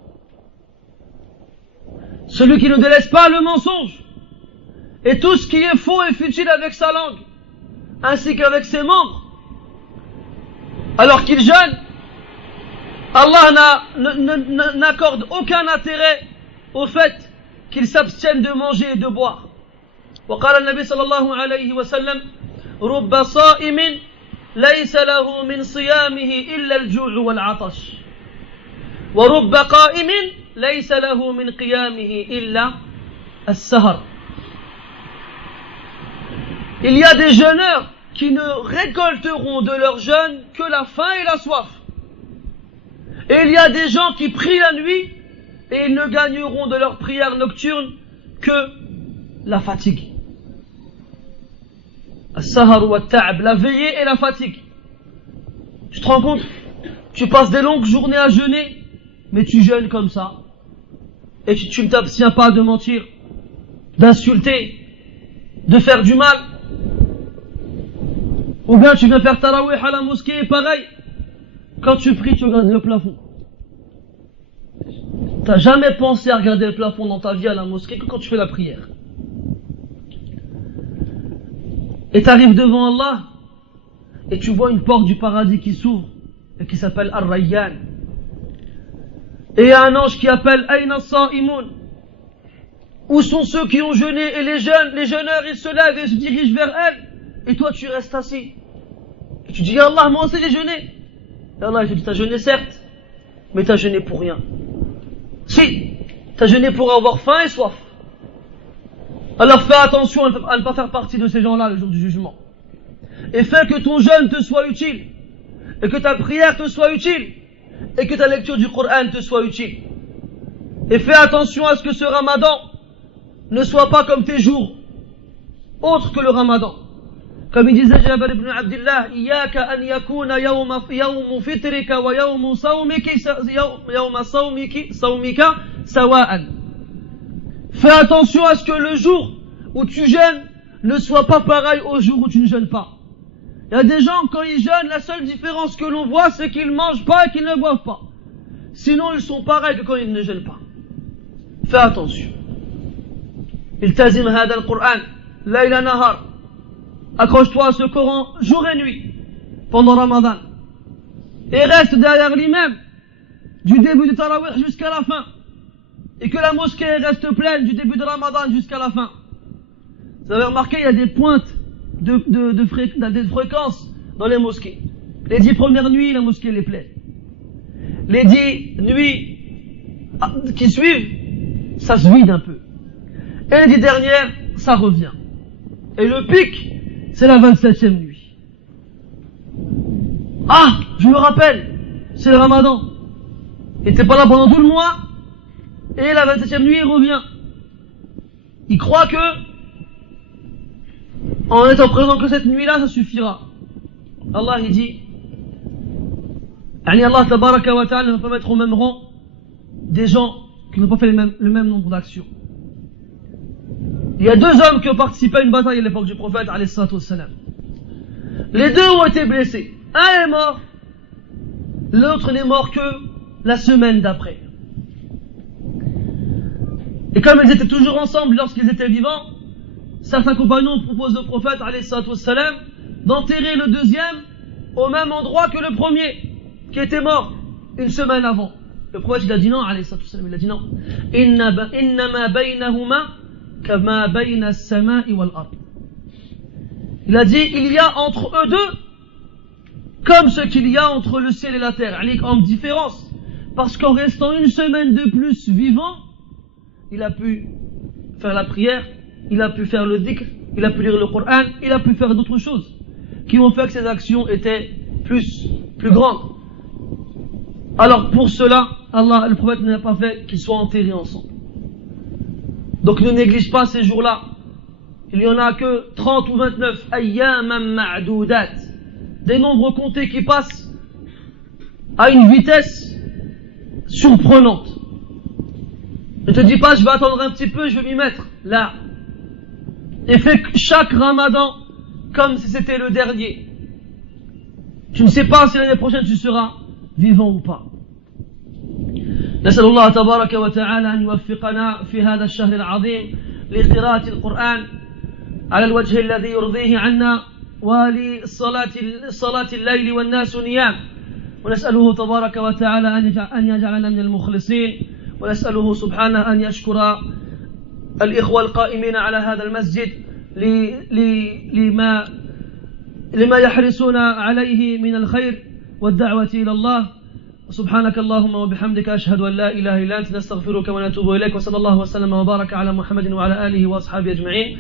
Celui qui ne délaisse pas le mensonge et tout ce qui est faux et futile avec sa langue ainsi qu'avec ses membres alors qu'il jeûne, Allah n'accorde aucun intérêt au fait qu'il s'abstienne de manger et de boire. وقال النبي صلى الله عليه وسلم رب صائم ليس له من صيامه إلا الجوع والعطش ورب قائم ليس له من قيامه إلا السهر. Il y a des jeûneurs qui ne récolteront de leur jeûne que la faim et la soif. Et il y a des gens qui prient la nuit et ils ne gagneront de leur prière nocturne que la fatigue. As-sahar wa ta'ab, la veillée et la fatigue. Tu te rends compte? Tu passes des longues journées à jeûner, mais tu jeûnes comme ça. Et tu ne t'abstiens pas de mentir, d'insulter, de faire du mal. Ou bien tu viens faire tarawih à la mosquée, pareil. Quand tu pries, tu regardes le plafond. T'as jamais pensé à regarder le plafond dans ta vie à la mosquée que quand tu fais la prière. Et t'arrives devant Allah et tu vois une porte du paradis qui s'ouvre et qui s'appelle Ar-Rayyan. Et il y a un ange qui appelle Aïna as-Sa'imun. Où sont ceux qui ont jeûné? Et les jeûneurs, ils se lèvent et se dirigent vers elle. Et toi, tu restes assis. Et tu dis, Allah, moi aussi j'ai jeûné. Et Allah, il te dit, t'as jeûné certes, mais t'as jeûné pour rien. Si, t'as jeûné pour avoir faim et soif. Alors fais attention à ne pas faire partie de ces gens-là le jour du jugement. Et fais que ton jeûne te soit utile. Et que ta prière te soit utile. Et que ta lecture du Coran te soit utile. Et fais attention à ce que ce ramadan ne soit pas comme tes jours autres que le ramadan. Comme il disait Jabir ibn Abdullah, Iyaka an yakuna yawma fitrika wa yawmu sawmika sawa'an. Fais attention à ce que le jour où tu jeûnes ne soit pas pareil au jour où tu ne jeûnes pas. Il y a des gens, quand ils jeûnent, la seule différence que l'on voit, c'est qu'ils ne mangent pas et qu'ils ne boivent pas. Sinon, ils sont pareils que quand ils ne jeûnent pas. Fais attention. Iltazim hada al-Qur'an, layla nahar. Accroche-toi à ce Coran jour et nuit pendant Ramadan. Et reste derrière l'imam du début du Tarawih jusqu'à la fin. Et que la mosquée reste pleine du début de Ramadan jusqu'à la fin. Vous avez remarqué, il y a des pointes de fréquences dans les mosquées. Les 10 premières nuits, la mosquée est pleine. Les 10 nuits qui suivent, ça se vide un peu. Et les 10 dernières, ça revient. Et le pic, c'est la 27e nuit. Ah, je me rappelle, c'est le Ramadan. Il n'était pas là pendant tout le mois, et la 27e nuit, il revient. Il croit que, en étant présent que cette nuit-là, ça suffira. Allah il dit, Allah tabaraka wa ta'ala ne va pas mettre au même rang des gens qui n'ont pas fait le même nombre d'actions. Il y a 2 hommes qui ont participé à une bataille à l'époque du prophète alayhi salatu wassalam. Les 2 ont été blessés. Un est mort, l'autre n'est mort que la semaine d'après. Et comme ils étaient toujours ensemble lorsqu'ils étaient vivants, certains compagnons proposent au prophète alayhi salatu wassalam d'enterrer le deuxième au même endroit que le premier qui était mort une semaine avant. Le prophète il a dit non, alayhi salatu wassalam, il a dit non. Innama baynahuma kama bayna as-sama'i wal ard. Il a dit il y a entre eux deux comme ce qu'il y a entre le ciel et la terre, en différence, parce qu'en restant une semaine de plus vivant, il a pu faire la prière, il a pu faire le dhikr, il a pu lire le Coran, il a pu faire d'autres choses qui ont fait que ses actions étaient plus grandes. Alors pour cela, Allah, le prophète n'a pas fait qu'ils soient enterrés ensemble. Donc ne néglige pas ces jours-là. Il n'y en a que 30 ou 29 ayyaman ma'doudat, des nombres comptés qui passent à une vitesse surprenante. Ne te dis pas je vais attendre un petit peu, je vais m'y mettre. Là. Et fais chaque ramadan comme si c'était le dernier. Tu ne sais pas si l'année prochaine tu seras vivant ou pas. نسأل الله تبارك وتعالى أن يوفقنا في هذا الشهر العظيم لقراءة القرآن على الوجه الذي يرضيه عنا ولصلاة الليل والناس نيام، ونسأله تبارك وتعالى أن يجعلنا من المخلصين، ونسأله سبحانه أن يشكر الإخوة القائمين على هذا المسجد لما يحرصون عليه من الخير والدعوة إلى الله. سبحانك اللهم وبحمدك أشهد أن لا إله إلا أنت نستغفرك ونتوب إليك وصلى الله وسلم وبارك على محمد وعلى آله وأصحابه أجمعين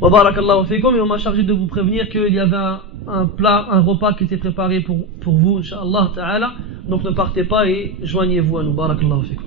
وبارك الله فيكم. Et on m'a chargé de vous prévenir qu'il y avait un repas qui était préparé pour vous, Inch'Allah Ta'ala. Donc ne partez pas et joignez-vous à nous. Barakallahu fikum.